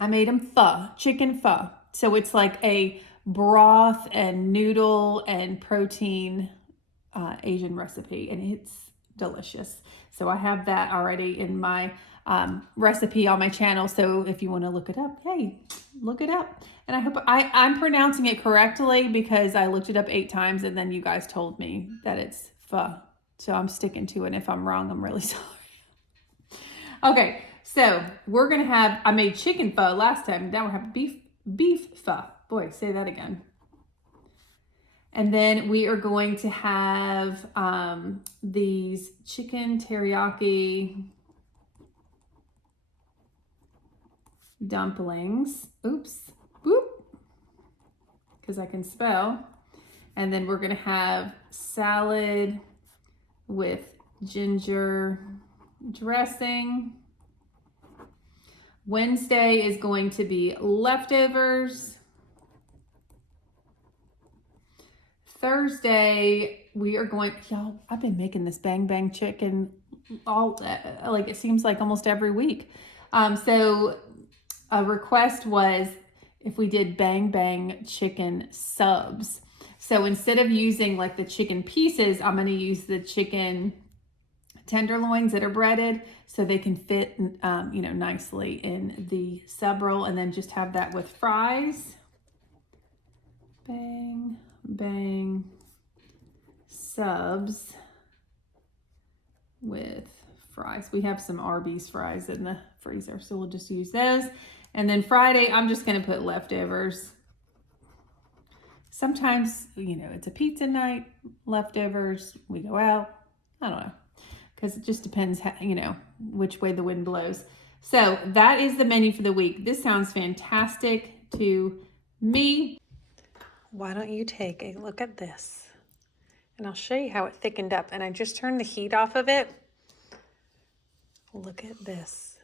I made them pho, chicken pho. So it's like a broth and noodle and protein Asian recipe, and it's delicious. So I have that already in my recipe on my channel. So if you want to look it up, hey, look it up. And I hope I'm pronouncing it correctly, because I looked it up 8 times and then you guys told me that it's pho. So I'm sticking to it. And if I'm wrong, I'm really sorry. Okay, so we're going to have, I made chicken pho last time. Now we're having beef pho. Boy, say that again. And then we are going to have these chicken teriyaki dumplings. Oops, boop, because I can spell. And then we're going to have salad with ginger dressing. Wednesday is going to be leftovers. Thursday, we are going, y'all, I've been making this bang bang chicken like it seems like almost every week. So a request was if we did bang bang chicken subs. So instead of using like the chicken pieces, I'm going to use the chicken tenderloins that are breaded so they can fit, nicely in the sub roll, and then just have that with fries. Bang, bang, subs with fries. We have some Arby's fries in the freezer, so we'll just use those. And then Friday, I'm just going to put leftovers. Sometimes, it's a pizza night, leftovers, we go out. I don't know, because it just depends, which way the wind blows. So that is the menu for the week. This sounds fantastic to me. Why don't you take a look at this? And I'll show you how it thickened up. And I just turned the heat off of it. Look at this.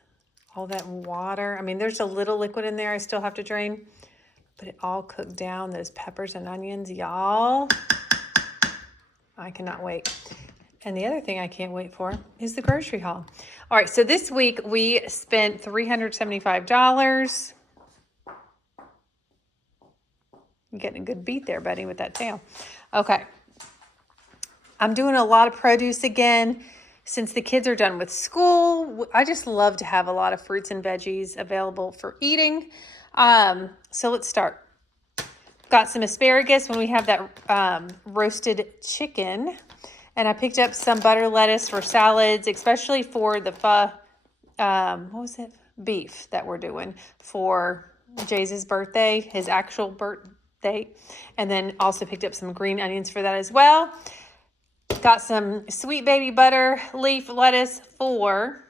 All that water. I mean, there's a little liquid in there I still have to drain. But it all cooked down. Those peppers and onions, y'all. I cannot wait. And the other thing I can't wait for is the grocery haul. All right, so this week we spent $375. You're getting a good beat there, buddy, with that tail. Okay. I'm doing a lot of produce again. Since the kids are done with school, I just love to have a lot of fruits and veggies available for eating. So let's start. Got some asparagus when we have that roasted chicken. And I picked up some butter lettuce for salads, especially for the what was it? Beef that we're doing for Jay's birthday, his actual birthday. And then also picked up some green onions for that as well. Got some sweet baby butter leaf lettuce for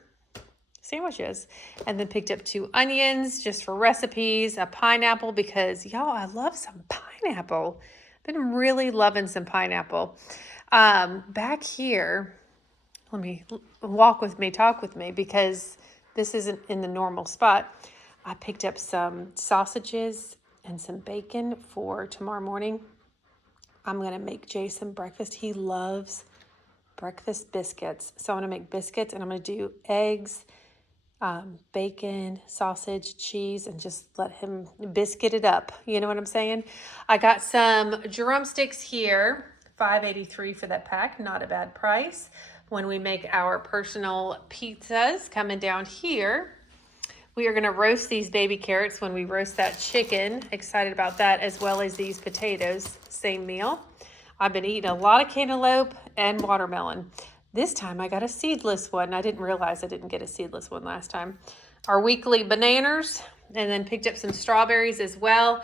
sandwiches. And then picked up 2 onions just for recipes, a pineapple because, y'all, I love some pineapple. Been really loving some pineapple. Back here, let me talk with me because this isn't in the normal spot. I picked up some sausages and some bacon for tomorrow morning. I'm going to make Jason breakfast. He loves breakfast biscuits. So I'm going to make biscuits and I'm going to do eggs, bacon, sausage, cheese, and just let him biscuit it up. You know what I'm saying? I got some drumsticks here, $5.83 for that pack. Not a bad price. When we make our personal pizzas coming down here, we are going to roast these baby carrots when we roast that chicken. Excited about that, as well as these potatoes. Same meal. I've been eating a lot of cantaloupe and watermelon. This time I got a seedless one. I didn't realize I didn't get a seedless one last time. Our weekly bananas, and then picked up some strawberries as well.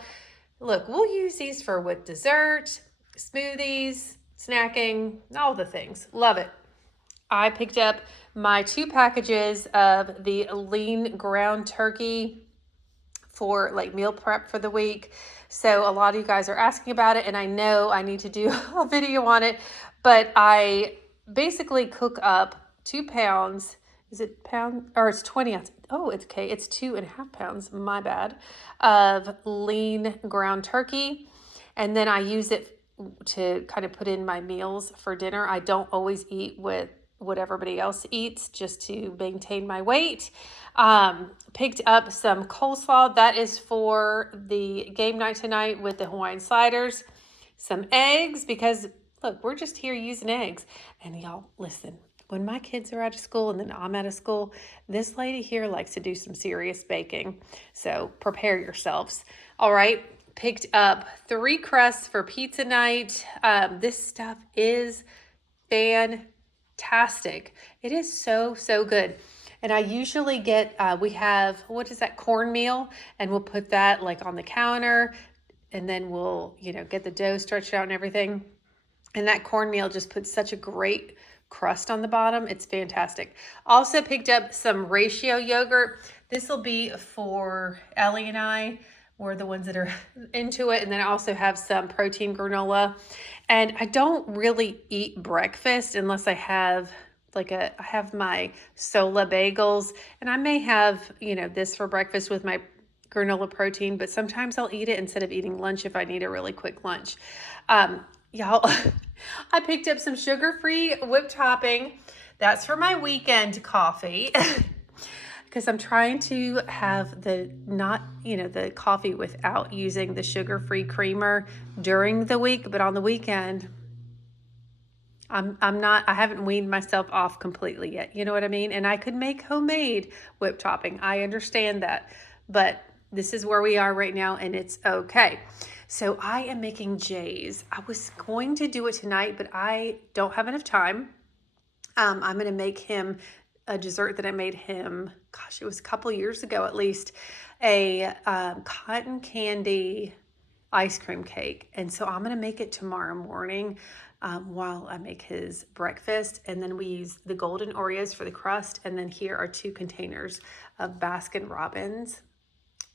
Look, we'll use these for with dessert, smoothies, snacking, all the things. Love it. I picked up my 2 packages of the lean ground turkey for like meal prep for the week. So a lot of you guys are asking about it, and I know I need to do a video on it, but I basically cook up 2 pounds. Is it pound or it's 20 ounces? Oh, it's okay. It's 2.5 pounds, my bad, of lean ground turkey. And then I use it to kind of put in my meals for dinner. I don't always eat with what everybody else eats just to maintain my weight. Picked up some coleslaw. That is for the game night tonight with the Hawaiian sliders. Some eggs because, look, we're just here using eggs. And y'all, listen, when my kids are out of school and then I'm out of school, this lady here likes to do some serious baking. So prepare yourselves. All right. Picked up 3 crusts for pizza night. This stuff is fantastic. It is so good. And I usually get, we have, what is that, cornmeal? And we'll put that like on the counter and then we'll, get the dough stretched out and everything. And that cornmeal just puts such a great crust on the bottom. It's fantastic. Also picked up some ratio yogurt. This will be for Ellie and I. We're the ones that are into it. And then I also have some protein granola. And I don't really eat breakfast unless I have I have my Sola bagels, and I may have, this for breakfast with my granola protein, but sometimes I'll eat it instead of eating lunch if I need a really quick lunch. Y'all, I picked up some sugar-free whipped topping. That's for my weekend coffee. Because I'm trying to have the coffee without using the sugar-free creamer during the week, but on the weekend, I haven't weaned myself off completely yet. You know what I mean? And I could make homemade whipped topping. I understand that, but this is where we are right now and it's okay. So I am making Jay's. I was going to do it tonight, but I don't have enough time. I'm going to make him a dessert that I made him, gosh, it was a couple years ago at least, a cotton candy ice cream cake. And so I'm going to make it tomorrow morning while I make his breakfast. And then we use the golden Oreos for the crust. And then here are 2 containers of Baskin Robbins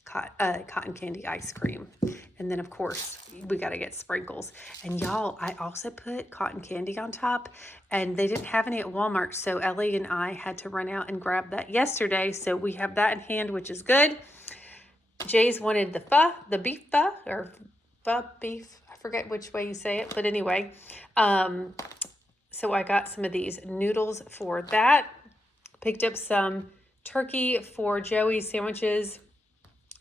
cotton candy ice cream. And then of course we got to get sprinkles. And y'all, I also put cotton candy on top, and they didn't have any at Walmart. So Ellie and I had to run out and grab that yesterday. So we have that in hand, which is good. Jay's wanted the beef beef. I forget which way you say it, but anyway. So I got some of these noodles for that. Picked up some turkey for Joey's sandwiches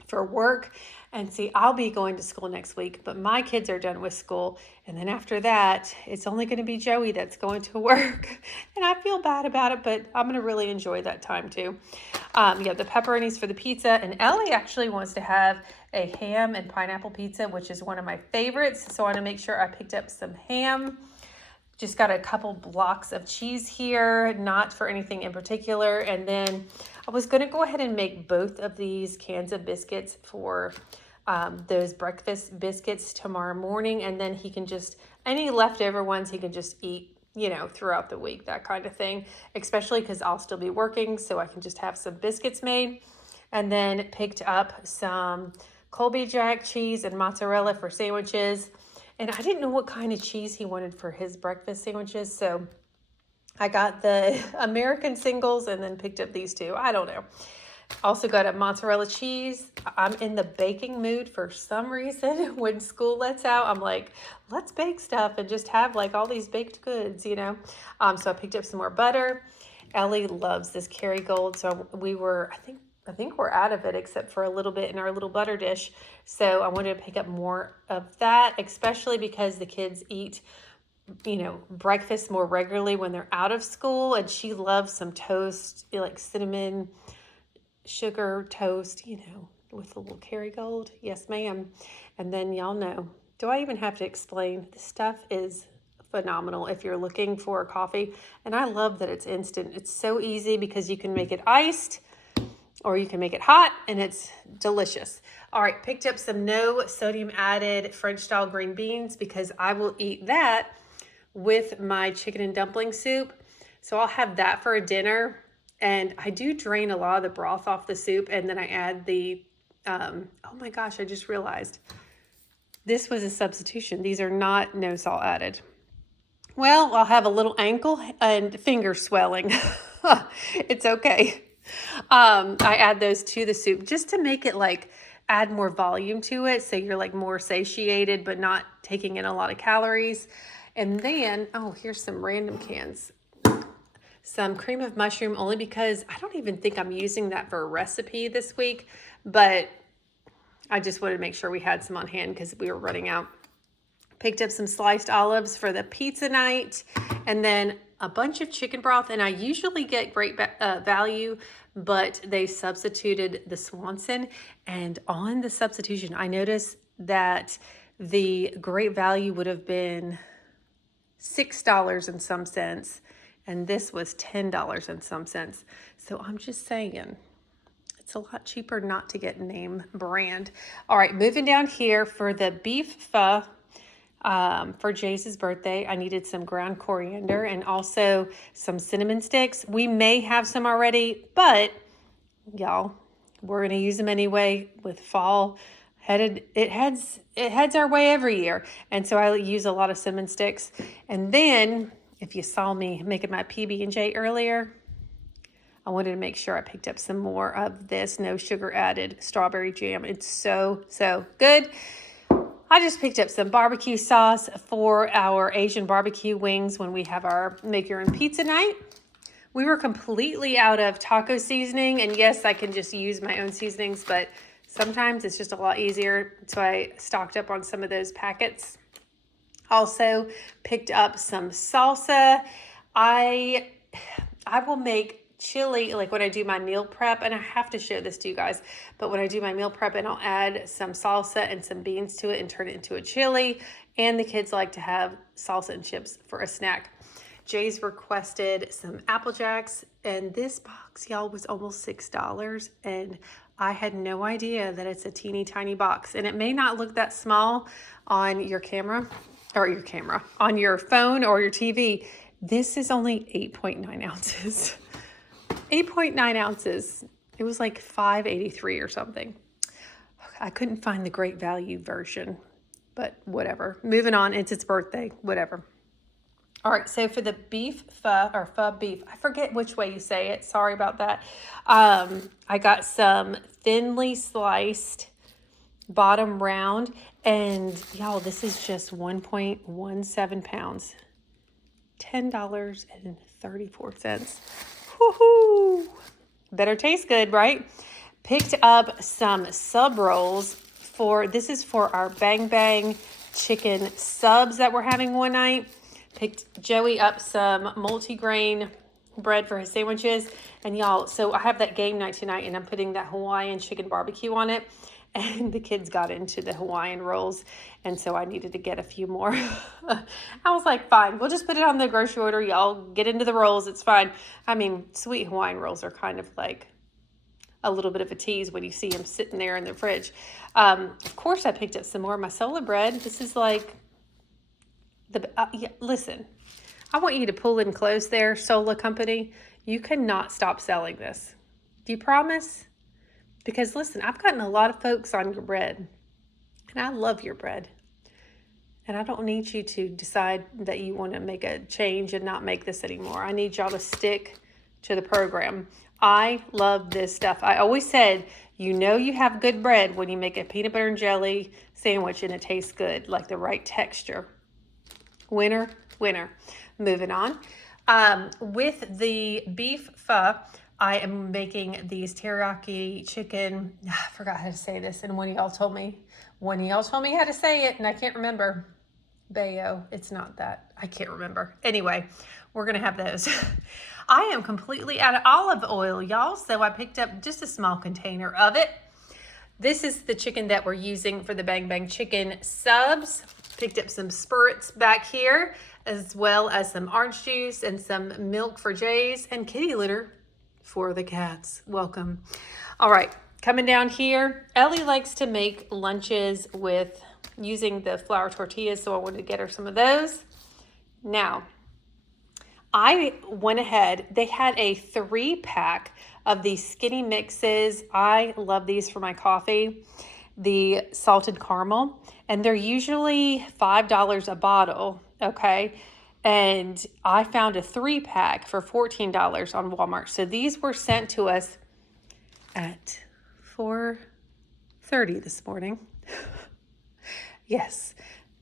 for work. And see, I'll be going to school next week, but my kids are done with school. And then after that, it's only going to be Joey that's going to work. And I feel bad about it, but I'm going to really enjoy that time too. The pepperonis for the pizza. And Ellie actually wants to have a ham and pineapple pizza, which is one of my favorites. So I want to make sure I picked up some ham. Just got a couple blocks of cheese here, not for anything in particular. And then I was going to go ahead and make both of these cans of biscuits for those breakfast biscuits tomorrow morning. And then he can just, any leftover ones he can just eat, you know, throughout the week, that kind of thing. Especially because I'll still be working, so I can just have some biscuits made. And then picked up some Colby Jack cheese and mozzarella for sandwiches. And I didn't know what kind of cheese he wanted for his breakfast sandwiches, so I got the American singles and then picked up these two. I don't know. Also got a mozzarella cheese. I'm in the baking mood for some reason. When school lets out, I'm like, let's bake stuff and just have like all these baked goods, you know. So I picked up some more butter. Ellie loves this Kerrygold, so we were, I think we're out of it except for a little bit in our little butter dish. So I wanted to pick up more of that, especially because the kids eat, you know, breakfast more regularly when they're out of school. And she loves some toast, like cinnamon, sugar toast, you know, with a little Kerrygold. Yes, ma'am. And then y'all know, do I even have to explain? This stuff is phenomenal if you're looking for a coffee. And I love that it's instant. It's so easy because you can make it iced, or you can make it hot, and it's delicious. All right, picked up some no sodium added French style green beans because I will eat that with my chicken and dumpling soup. So I'll have that for a dinner. And I do drain a lot of the broth off the soup, and then I add the, oh my gosh, I just realized this was a substitution. These are not no salt added. Well, I'll have a little ankle and finger swelling. It's okay. I add those to the soup just to make it like add more volume to it, so you're like more satiated but not taking in a lot of calories. And then, oh, here's some random cans. Some cream of mushroom, only because I don't even think I'm using that for a recipe this week, but I just wanted to make sure we had some on hand because we were running out. Picked up some sliced olives for the pizza night, and then a bunch of chicken broth. And I usually get great value, but they substituted the Swanson. And on the substitution, I noticed that the great value would have been $6 and some cents, and this was $10 and some cents. So I'm just saying, it's a lot cheaper not to get name brand. All right, moving down here for the beef pho. For Jace's birthday, I needed some ground coriander and also some cinnamon sticks. We may have some already, but y'all, we're going to use them anyway with fall. It heads our way every year. And so I use a lot of cinnamon sticks. And then if you saw me making my PB&J earlier, I wanted to make sure I picked up some more of this no sugar added strawberry jam. It's so, so good. I just picked up some barbecue sauce for our Asian barbecue wings when we have our make your own pizza night. We were completely out of taco seasoning, and yes, I can just use my own seasonings, but sometimes it's just a lot easier. So I stocked up on some of those packets. Also picked up some salsa. I will make chili, like when I do my meal prep, and I have to show this to you guys, but when I do my meal prep, and I'll add some salsa and some beans to it and turn it into a chili. And the kids like to have salsa and chips for a snack. Jay's requested some Apple Jacks, and this box, y'all, was almost $6, and I had no idea that it's a teeny tiny box. And it may not look that small on your camera, on your phone or your TV. This is only 8.9 ounces. 8.9 ounces. It was like $5.83 or something. I couldn't find the great value version, but whatever. Moving on, it's its birthday, whatever. All right, so for the beef pho, or pho beef, I forget which way you say it. Sorry about that. I got some thinly sliced bottom round, and y'all, this is just 1.17 pounds. $10.34. Woohoo! Better taste good, right? Picked up some sub rolls this is for our Bang Bang chicken subs that we're having one night. Picked Joey up some multigrain bread for his sandwiches. And y'all, so I have that game night tonight, and I'm putting that Hawaiian chicken barbecue on it. and the kids got into the Hawaiian rolls, and so I needed to get a few more. I was like, fine, we'll just put it on the grocery order. Y'all get into the rolls. It's fine. I mean, sweet Hawaiian rolls are kind of like a little bit of a tease when you see them sitting there in the fridge. Of course, I picked up some more of my Sola bread. This is like yeah, listen, I want you to pull in close there, Sola Company. You cannot stop selling this. Do you promise? Because listen, I've gotten a lot of folks on your bread, and I love your bread. And I don't need you to decide that you want to make a change and not make this anymore. I need y'all to stick to the program. I love this stuff. I always said, you know you have good bread when you make a peanut butter and jelly sandwich and it tastes good, like the right texture. Winner, winner. Moving on. With the beef pho, I am making these teriyaki chicken. I forgot how to say this, and one of y'all told me how to say it, and I can't remember. Bayo. It's not that. I can't remember. Anyway, we're going to have those. I am completely out of olive oil, y'all, so I picked up just a small container of it. This is the chicken that we're using for the Bang Bang Chicken subs. Picked up some spurts back here, as well as some orange juice and some milk for Jays and kitty litter for the cats. Welcome. All right, coming down here, Ellie likes to make lunches with using the flour tortillas, so I wanted to get her some of those. Now, I went ahead, they had a 3-pack of these skinny mixes. I love these for my coffee, the salted caramel, and they're usually $5 a bottle, okay? And I found a 3-pack for $14 on Walmart. So these were sent to us at 4:30 this morning. Yes,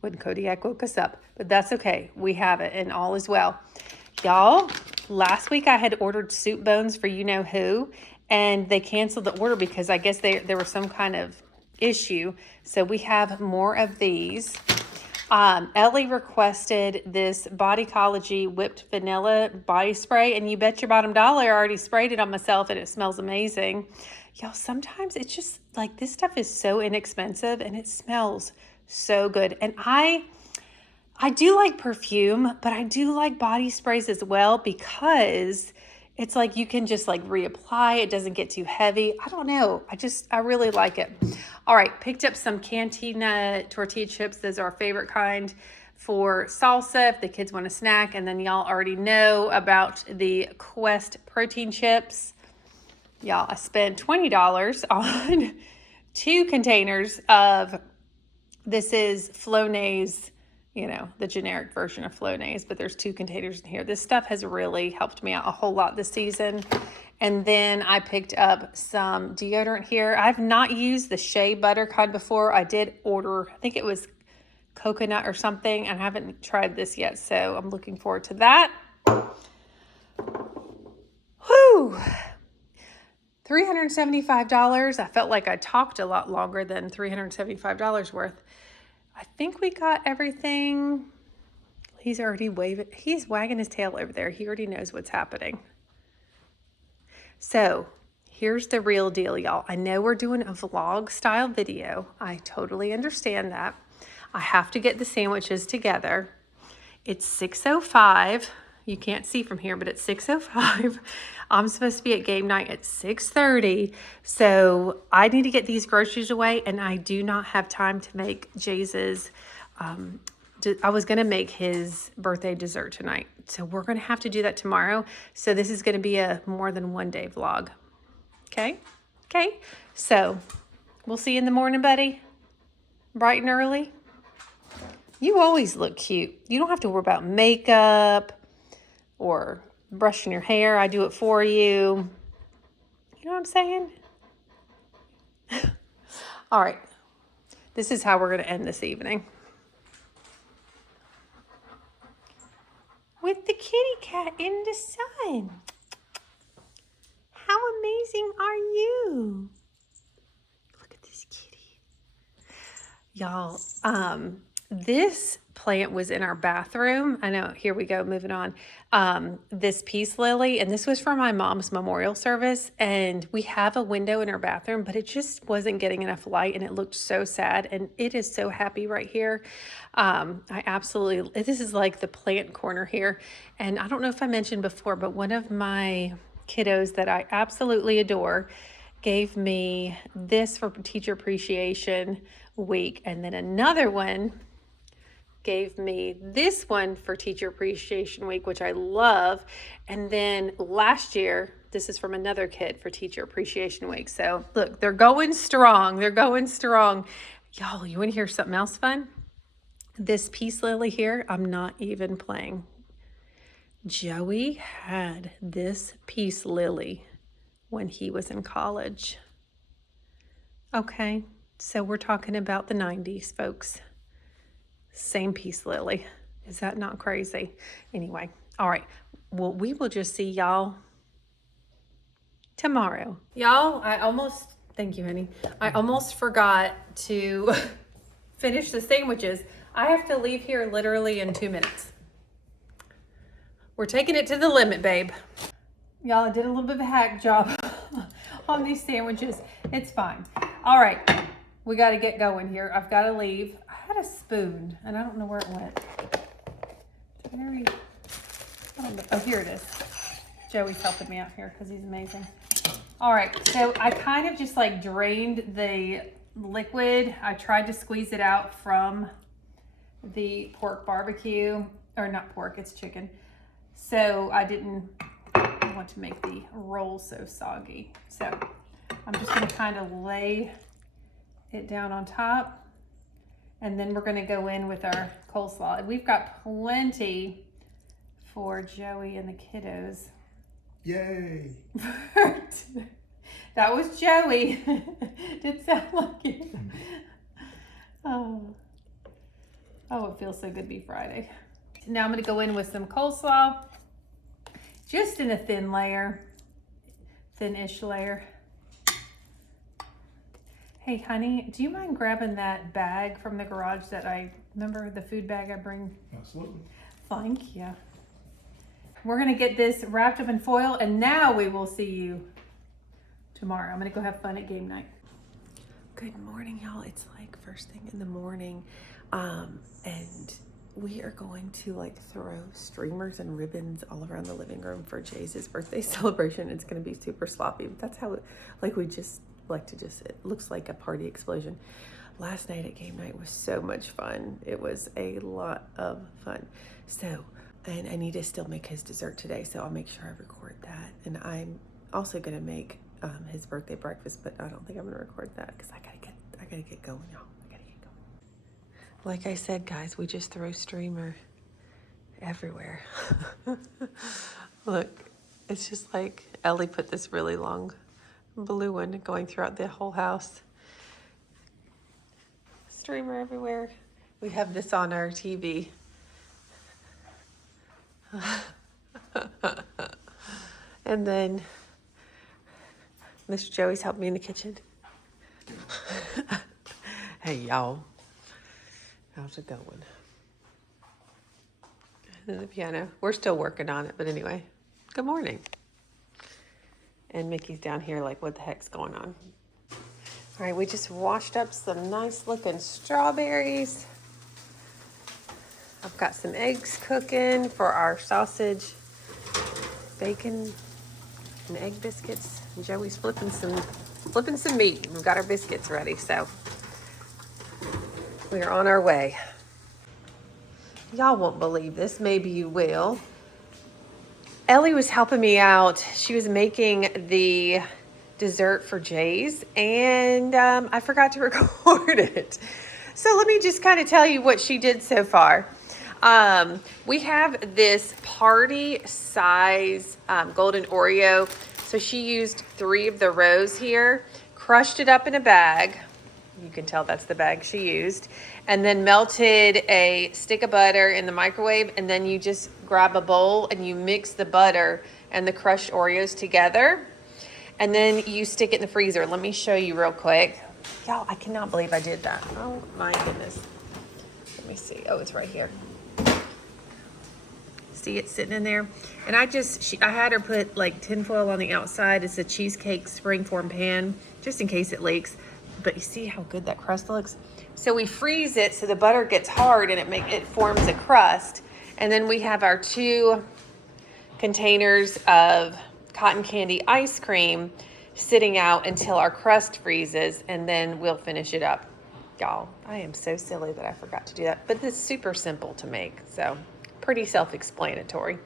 when Kodiak woke us up, but that's okay. We have it and all is well. Y'all, last week I had ordered soup bones for you know who, and they canceled the order because I guess there was some kind of issue. So we have more of these. Ellie requested this Bodycology whipped vanilla body spray, and you bet your bottom dollar I already sprayed it on myself and it smells amazing. Y'all, sometimes it's just like this stuff is so inexpensive and it smells so good. And I do like perfume, but I do like body sprays as well because it's like you can just like reapply. It doesn't get too heavy. I don't know. I really like it. All right, picked up some Cantina tortilla chips. Those are our favorite kind for salsa if the kids want a snack. And then y'all already know about the Quest protein chips. Y'all, I spent $20 on 2 containers of, this is Flonase, you know, the generic version of Flonase, but there's 2 containers in here. This stuff has really helped me out a whole lot this season. And then I picked up some deodorant here. I've not used the shea butter kind before. I did order, I think it was coconut or something, and I haven't tried this yet, so I'm looking forward to that. Whew. $375. I felt like I talked a lot longer than $375 worth. I think we got everything. He's already waving. He's wagging his tail over there. He already knows what's happening. So here's the real deal, y'all. I know we're doing a vlog style video. I totally understand that. I have to get the sandwiches together. It's 6:05. You can't see from here, but it's 6:05. I'm supposed to be at game night at 6:30. So I need to get these groceries away, and I do not have time to make Jaze's, I was going to make his birthday dessert tonight. So we're going to have to do that tomorrow. So this is going to be a more than one day vlog. Okay? Okay. So we'll see you in the morning, buddy. Bright and early. You always look cute. You don't have to worry about makeup or brushing your hair. I do it for you. You know what I'm saying? All right. This is how we're going to end this evening. With the kitty cat in the sun. How amazing are you? Look at this kitty. Y'all, This plant was in our bathroom. I know, here we go, moving on. This peace lily, and this was for my mom's memorial service. And we have a window in our bathroom, but it just wasn't getting enough light and it looked so sad. And it is so happy right here. I absolutely, this is like the plant corner here. And I don't know if I mentioned before, but one of my kiddos that I absolutely adore gave me this for Teacher Appreciation Week. And then another one gave me this one for Teacher Appreciation Week, which I love. And then last year, this is from another kid for Teacher Appreciation Week. So look, they're going strong. They're going strong. Y'all, you want to hear something else fun? This peace lily here, I'm not even playing. Joey had this peace lily when he was in college. Okay, so we're talking about the 90s, folks. Same peace lily. Is that not crazy? Anyway, all right. Well, we will just see y'all tomorrow. Y'all, thank you, honey. I almost forgot to finish the sandwiches. I have to leave here literally in 2 minutes. We're taking it to the limit, babe. Y'all, I did a little bit of a hack job on these sandwiches. It's fine. All right, we got to get going here. I've got to leave. I had a spoon, and I don't know where it went. I don't know. Oh, here it is. Joey's helping me out here because he's amazing. All right, so I kind of just like drained the liquid. I tried to squeeze it out from the pork barbecue, or not pork, it's chicken. So I didn't want to make the roll so soggy. So I'm just gonna kind of lay it down on top, and then we're gonna go in with our coleslaw. And we've got plenty for Joey and the kiddos. Yay! That was Joey. Did sound like it. Oh, it feels so good to be Friday. Now I'm gonna go in with some coleslaw, just in a thin layer, thin-ish layer. Hey, honey, do you mind grabbing that bag from the garage that remember the food bag I bring? Absolutely. Thank you. We're gonna get this wrapped up in foil, and now we will see you tomorrow. I'm gonna go have fun at game night. Good morning, y'all. It's like first thing in the morning, and we are going to like throw streamers and ribbons all around the living room for Jay's birthday celebration. It's gonna be super sloppy, but that's how we just like to it looks like a party explosion. Last night at game night was so much fun. It was a lot of fun. So, and I need to still make his dessert today, so I'll make sure I record that. And I'm also gonna make his birthday breakfast, but I don't think I'm gonna record that because I gotta get going, y'all. I gotta get going. Like I said, guys, we just throw streamer everywhere. Look, it's just like Ellie put this really long blue one going throughout the whole house. Streamer everywhere. We have this on our TV. And then Mr. Joey's helped me in the kitchen. Hey, y'all. How's it going? And then the piano. We're still working on it, but anyway. Good morning. And Mickey's down here like, what the heck's going on? All right, we just washed up some nice looking strawberries. I've got some eggs cooking for our sausage, bacon, and egg biscuits. And Joey's flipping some meat. We've got our biscuits ready, so we are on our way. Y'all won't believe this, maybe you will. Ellie was helping me out. She was making the dessert for Jay's, and I forgot to record it. So let me just kind of tell you what she did so far. We have this party size golden Oreo. So she used 3 of the rows here, crushed it up in a bag. You can tell that's the bag she used. And then melted a stick of butter in the microwave. And then you just grab a bowl and you mix the butter and the crushed Oreos together. And then you stick it in the freezer. Let me show you real quick. Y'all, I cannot believe I did that. Oh my goodness. Let me see. Oh, it's right here. See it sitting in there? And I had her put like tinfoil on the outside. It's a cheesecake springform pan, just in case it leaks. But you see how good that crust looks? So we freeze it so the butter gets hard and it forms a crust. And then we have our 2 containers of cotton candy ice cream sitting out until our crust freezes, and then we'll finish it up. Y'all, I am so silly that I forgot to do that, but it's super simple to make, so pretty self-explanatory.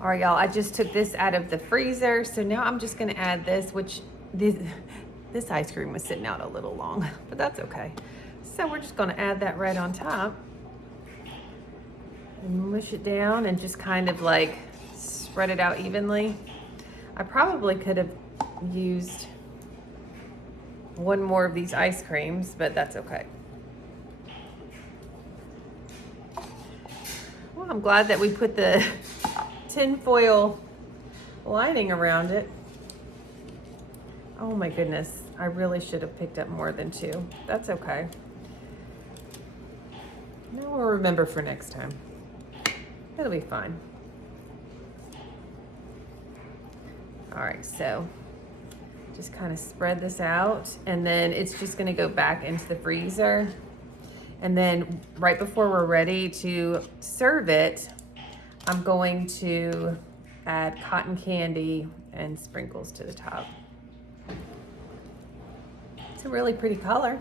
All right, y'all, I just took this out of the freezer, so now I'm just gonna add this, which this ice cream was sitting out a little long, but that's okay. So we're just gonna add that right on top and mush it down and just kind of like spread it out evenly. I probably could have used one more of these ice creams, but that's okay. Well, I'm glad that we put the tinfoil lining around it. Oh my goodness, I really should have picked up more than 2. That's okay. Now we'll remember for next time. It'll be fine. All right, so just kind of spread this out, and then it's just gonna go back into the freezer. And then right before we're ready to serve it, I'm going to add cotton candy and sprinkles to the top. It's a really pretty color.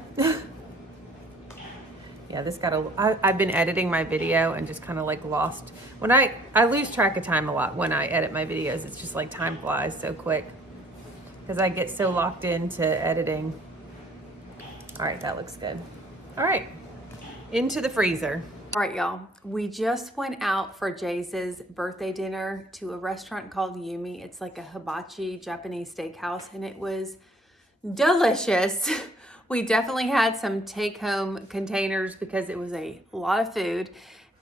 Yeah, this I've been editing my video and just kind of like lost. When I lose track of time a lot when I edit my videos. It's just like time flies so quick because I get so locked into editing. All right, that looks good. All right, into the freezer. All right, y'all, we just went out for Jace's birthday dinner to a restaurant called Yumi. It's like a hibachi Japanese steakhouse, and it was delicious. We definitely had some take-home containers because it was a lot of food.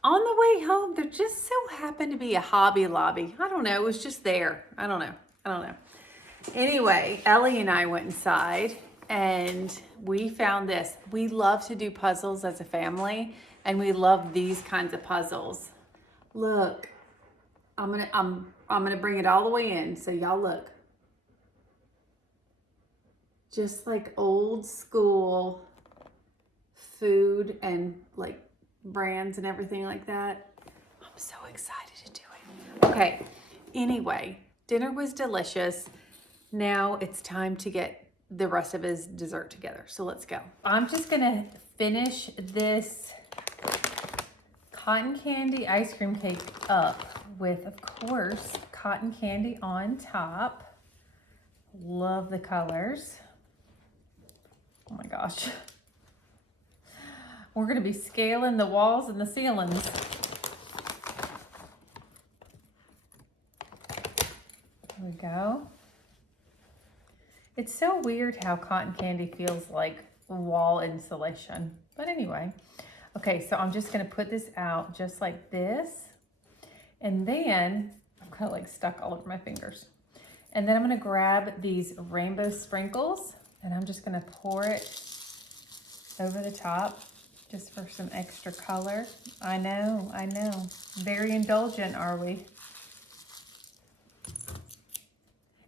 On the way home, there just so happened to be a Hobby Lobby. I don't know, it was just there. I don't know. Anyway, Ellie and I went inside and we found this. We love to do puzzles as a family, and we love these kinds of puzzles. Look, I'm gonna bring it all the way in so y'all look. Just like old school food and like brands and everything like that. I'm so excited to do it. Okay, anyway, dinner was delicious. Now it's time to get the rest of his dessert together. So let's go. I'm just gonna finish this cotton candy ice cream cake up with, of course, cotton candy on top. Love the colors. Oh my gosh. We're gonna be scaling the walls and the ceilings. There we go. It's so weird how cotton candy feels like wall insulation. But anyway, okay, so I'm just gonna put this out just like this. And then, I'm kind of like stuck all over my fingers. And then I'm gonna grab these rainbow sprinkles and I'm just gonna pour it over the top just for some extra color. I know. Very indulgent, are we?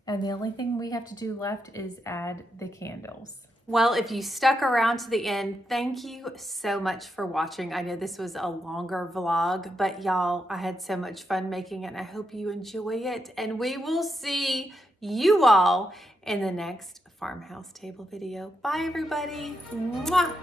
And the only thing we have to do left is add the candles. Well, if you stuck around to the end, thank you so much for watching. I know this was a longer vlog, but y'all, I had so much fun making it, and I hope you enjoy it. And we will see you all in the next Farmhouse Table video. Bye, everybody. Mwah.